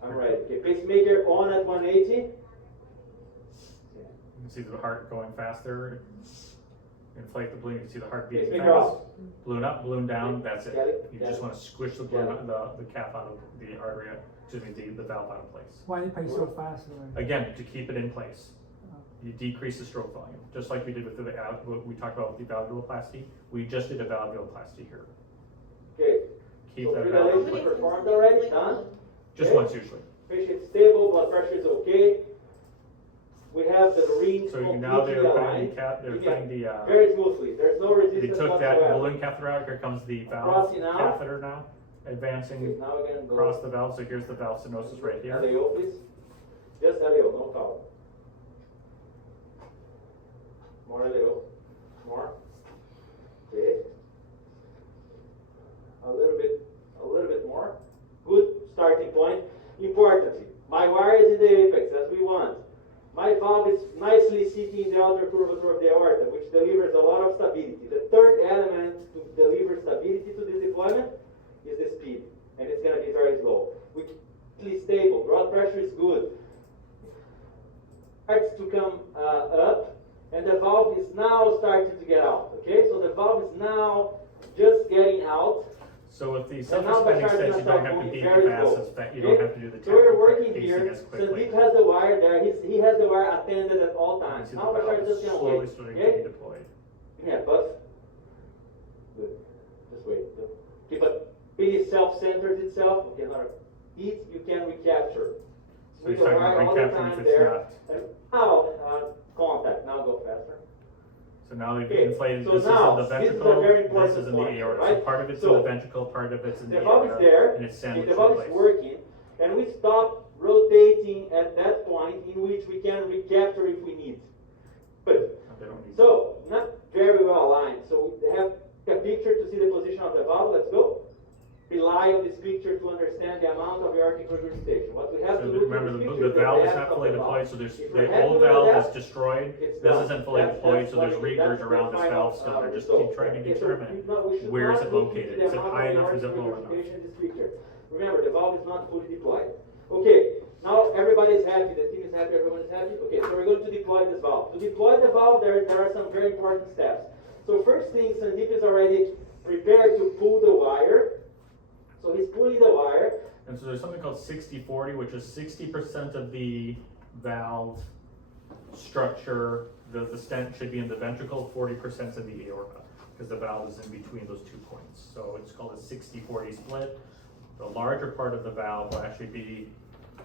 I'm ready. Okay, pacemaker on at 180. You can see the heart going faster. Inflate the balloon, you can see the heart beating Pacemaker fast. off. Balloon up, balloon down, that's it. Got it? You Got just it. want to squish the balloon, the cap out of the artery, the valve out of place. Why do you pay so fast? Again, to keep it in place. You decrease the stroke volume, just like we did with what we talked about with the valvuloplasty. We just did a valvuloplasty here. Okay. Keep So that ventilation valve. performed already, done. Just Okay. once usually. Patient stable, blood pressure is okay. We have the marine So now they're completely putting aligned. the cap, they're Again, putting the, very smoothly. There's no they resistance took that whatsoever. balloon catheter out, here comes the valve Crossing out. catheter now, advancing Okay, now we're gonna go. across the valve, so here's the valve stenosis right here. LAO, please. Just LAO, no problem. More LAO. More. Okay. A little bit more. Good starting point. Importantly, my wire is in the apex, as we want. My valve is nicely sitting in the outer curvature of the aorta, which delivers a lot of stability. The third element to deliver stability to this deployment is the speed, and it's going to be very slow. We're completely stable. Blood pressure is good. Starts to come up, and the valve is now starting to get out. Okay, so the valve is now just getting out. So with the And now self-expanding the heart's stents, gonna you start don't have to going beat very the fast slow. as fast, you Okay? don't have to do the So we're tactic working pacing here. as quickly. Sandeep has the wire there. He has the wire attended at all You times. see the Now the heart valve just is gonna slowly wait. starting to Okay? be deployed. Yeah, puff. Good. Just wait. Keep it really self-centered itself. Okay, another beat you can recapture. So you're With the talking wire about all the recapturing time if there. it's not. And now, contact. Now go faster. So now they've Okay, inflated, so this is now, in the this is a ventricle, very this important is in the point, aorta. right? So part of it's in So, the ventricle, part of it's in the the valve is aorta, there, and it's okay, sandwiched the in valve place. is working, and we stop rotating at that point in which we can recapture if we need. Good. They don't need So, not very well aligned. So we have a picture to see the position of the valve. Let's go. Rely on this picture to understand the amount of aortic regurgitation. What we have So to do remember, to this the picture valve is depth not of fully the valve. deployed, so there's, If we're the happy old with valve that, is destroyed, it's this done. isn't fully That's deployed, so what there's we- regurg that's around the this final, valve still, they're just result. trying to Okay, so determine we should where is not it look located, into the is it amount high of enough, is it aortic low enough? regurgitation in this picture. Remember, the valve is not fully deployed. Okay, now everybody's happy, the team is happy, everyone is happy. Okay, so we're going to deploy this valve. To deploy the valve, there are some very important steps. So first thing, Sandeep is already prepared to pull the wire. So he's pulling the wire. And so there's something called 60-40, which is 60% of the valve structure, the stent should be in the ventricle, 40% in the aorta, because the valve is in between those 2 points. So it's called a 60-40 split. The larger part of the valve will actually be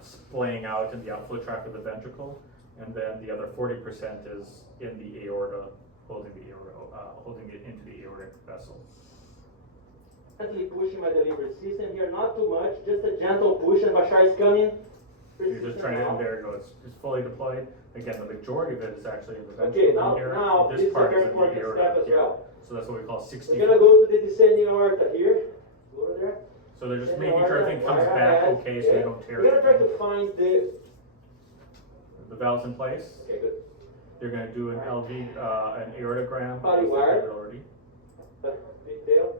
splaying out in the outflow tract of the ventricle, and then the other 40% is in the aorta, holding it into the aortic vessel. Gently pushing my delivery system here, not too much, just a gentle push, and Bashar is coming. You're just trying to, there it goes, it's fully deployed. Again, the majority of it is actually in the Okay, ventricle here. now this is a part very in the important aorta step as here. well. So that's what we call 60. We're gonna go to the descending aorta here. Go to there. So they're just And making sure everything comes wire back ahead, okay, so yeah. you don't tear We're gonna try it. to find the. The valve's in place. Okay, good. You're gonna do an LV, an aortogram. Body wire. Already. Detail.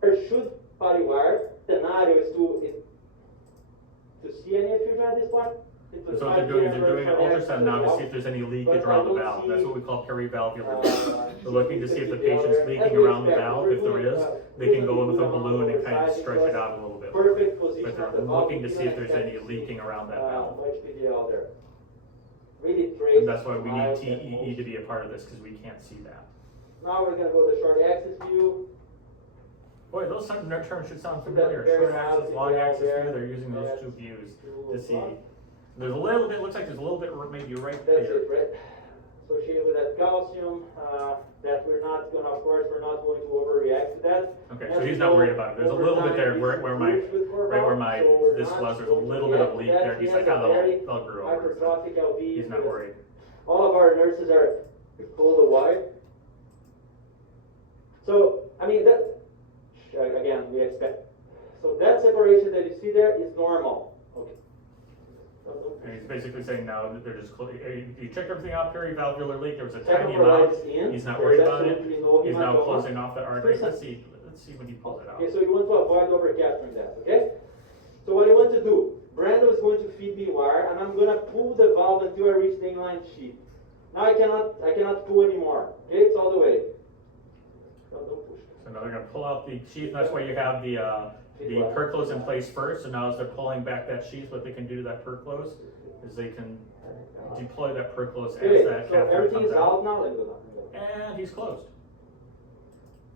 There should body wire. The scenario is to see any effusion at this point. And so what they're doing is they're doing an ultrasound now to see if there's any leakage around the valve. That's what we call perivalvular leakage. They're looking to see if the patient's leaking around the valve. If there is, they can go in with a balloon and kind of stretch it out a little bit. Perfect position. But they're looking to see if there's any leaking around that valve. Much PDL there. Really trace. And that's why we need TEE to be a part of this, because we can't see that. Now we're gonna go to the short axis view. Boy, those terms should sound familiar. Very Short axis, loud long axis there. view, they're using those That's two views two to see. o'clock. There's a little bit, looks like there's a little bit maybe right That's there. it, right? Associated with that calcium, that we're not going to overreact to that. Okay, so he's not worried about it. There's a little bit there where my, this was, there's a little bit of leak there. He's like, oh, they'll grow over. Hypertrophic LV. He's not worried. All of our nurses are pull the wire. So, I mean, that, again, we expect. So that separation that you see there is normal. Okay. And he's he's basically saying now that they're just, you checked everything out, perivalvular leak, there was a Check tiny for amount. lights in. He's not There's worried about it. absolutely no He's now hematoma. closing off the artery. Let's see when he pulls it out. Okay, so you want to avoid overcapturing that, okay? So what I want to do, Brando is going to feed me wire, and I'm going to pull the valve until I reach the inline sheath. Now I cannot pull anymore. Okay, it's all the way. Don't push. So now they're gonna pull out the sheath, and that's why you have the perclose in place first. So now as they're pulling back that sheath, what they can do to that perclose is they can deploy that perclose as Okay, that so catheter everything comes is out. out now. Let me go now. And he's closed.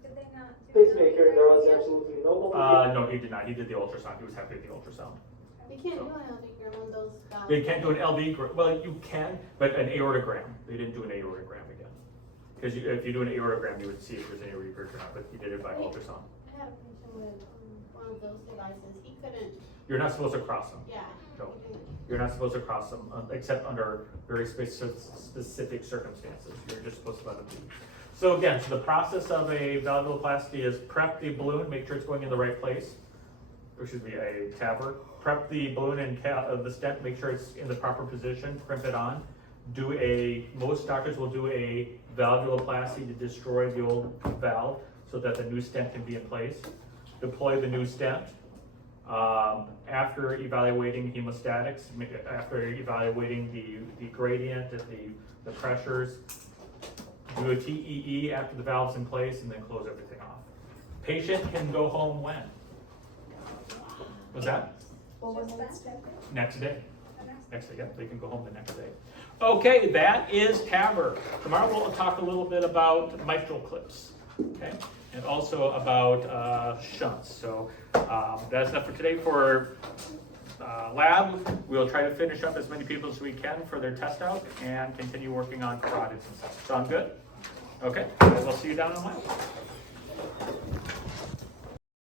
Did they not do Pacemaker, there was absolutely no complication. No, he did not. He did the ultrasound. He was happy with the ultrasound. You can't do an LD on those valves. They can't do an well, you can, but an aortogram. They didn't do an aortogram again. Because if you do an aortogram, you would see if there's any recurrence or not, but he did it by ultrasound. I had a patient with one of those devices. He couldn't. You're not supposed to cross them. Yeah. No. You're not supposed to cross them, except under very specific circumstances. You're just supposed to let them be. So again, so the process of a valvuloplasty is prep the balloon, make sure it's going in the right place. Or excuse me, a TAVR. Prep the balloon and the stent, make sure it's in the proper position, crimp it on. Most doctors will do a valvuloplasty to destroy the old valve so that the new stent can be in place. Deploy the new stent. After evaluating hemostatics, after evaluating the gradient and the pressures, do a TEE after the valve's in place, and then close everything off. Patient can go home when? What's that? Next day. Next day, yeah, they can go home the next day. Okay, that is TAVR. Tomorrow we'll talk a little bit about mitral clips, okay? And also about shunts. So that's enough for today for lab. We'll try to finish up as many people as we can for their test out and continue working on carotids and stuff. Sound good? Okay, we'll see you down in lab.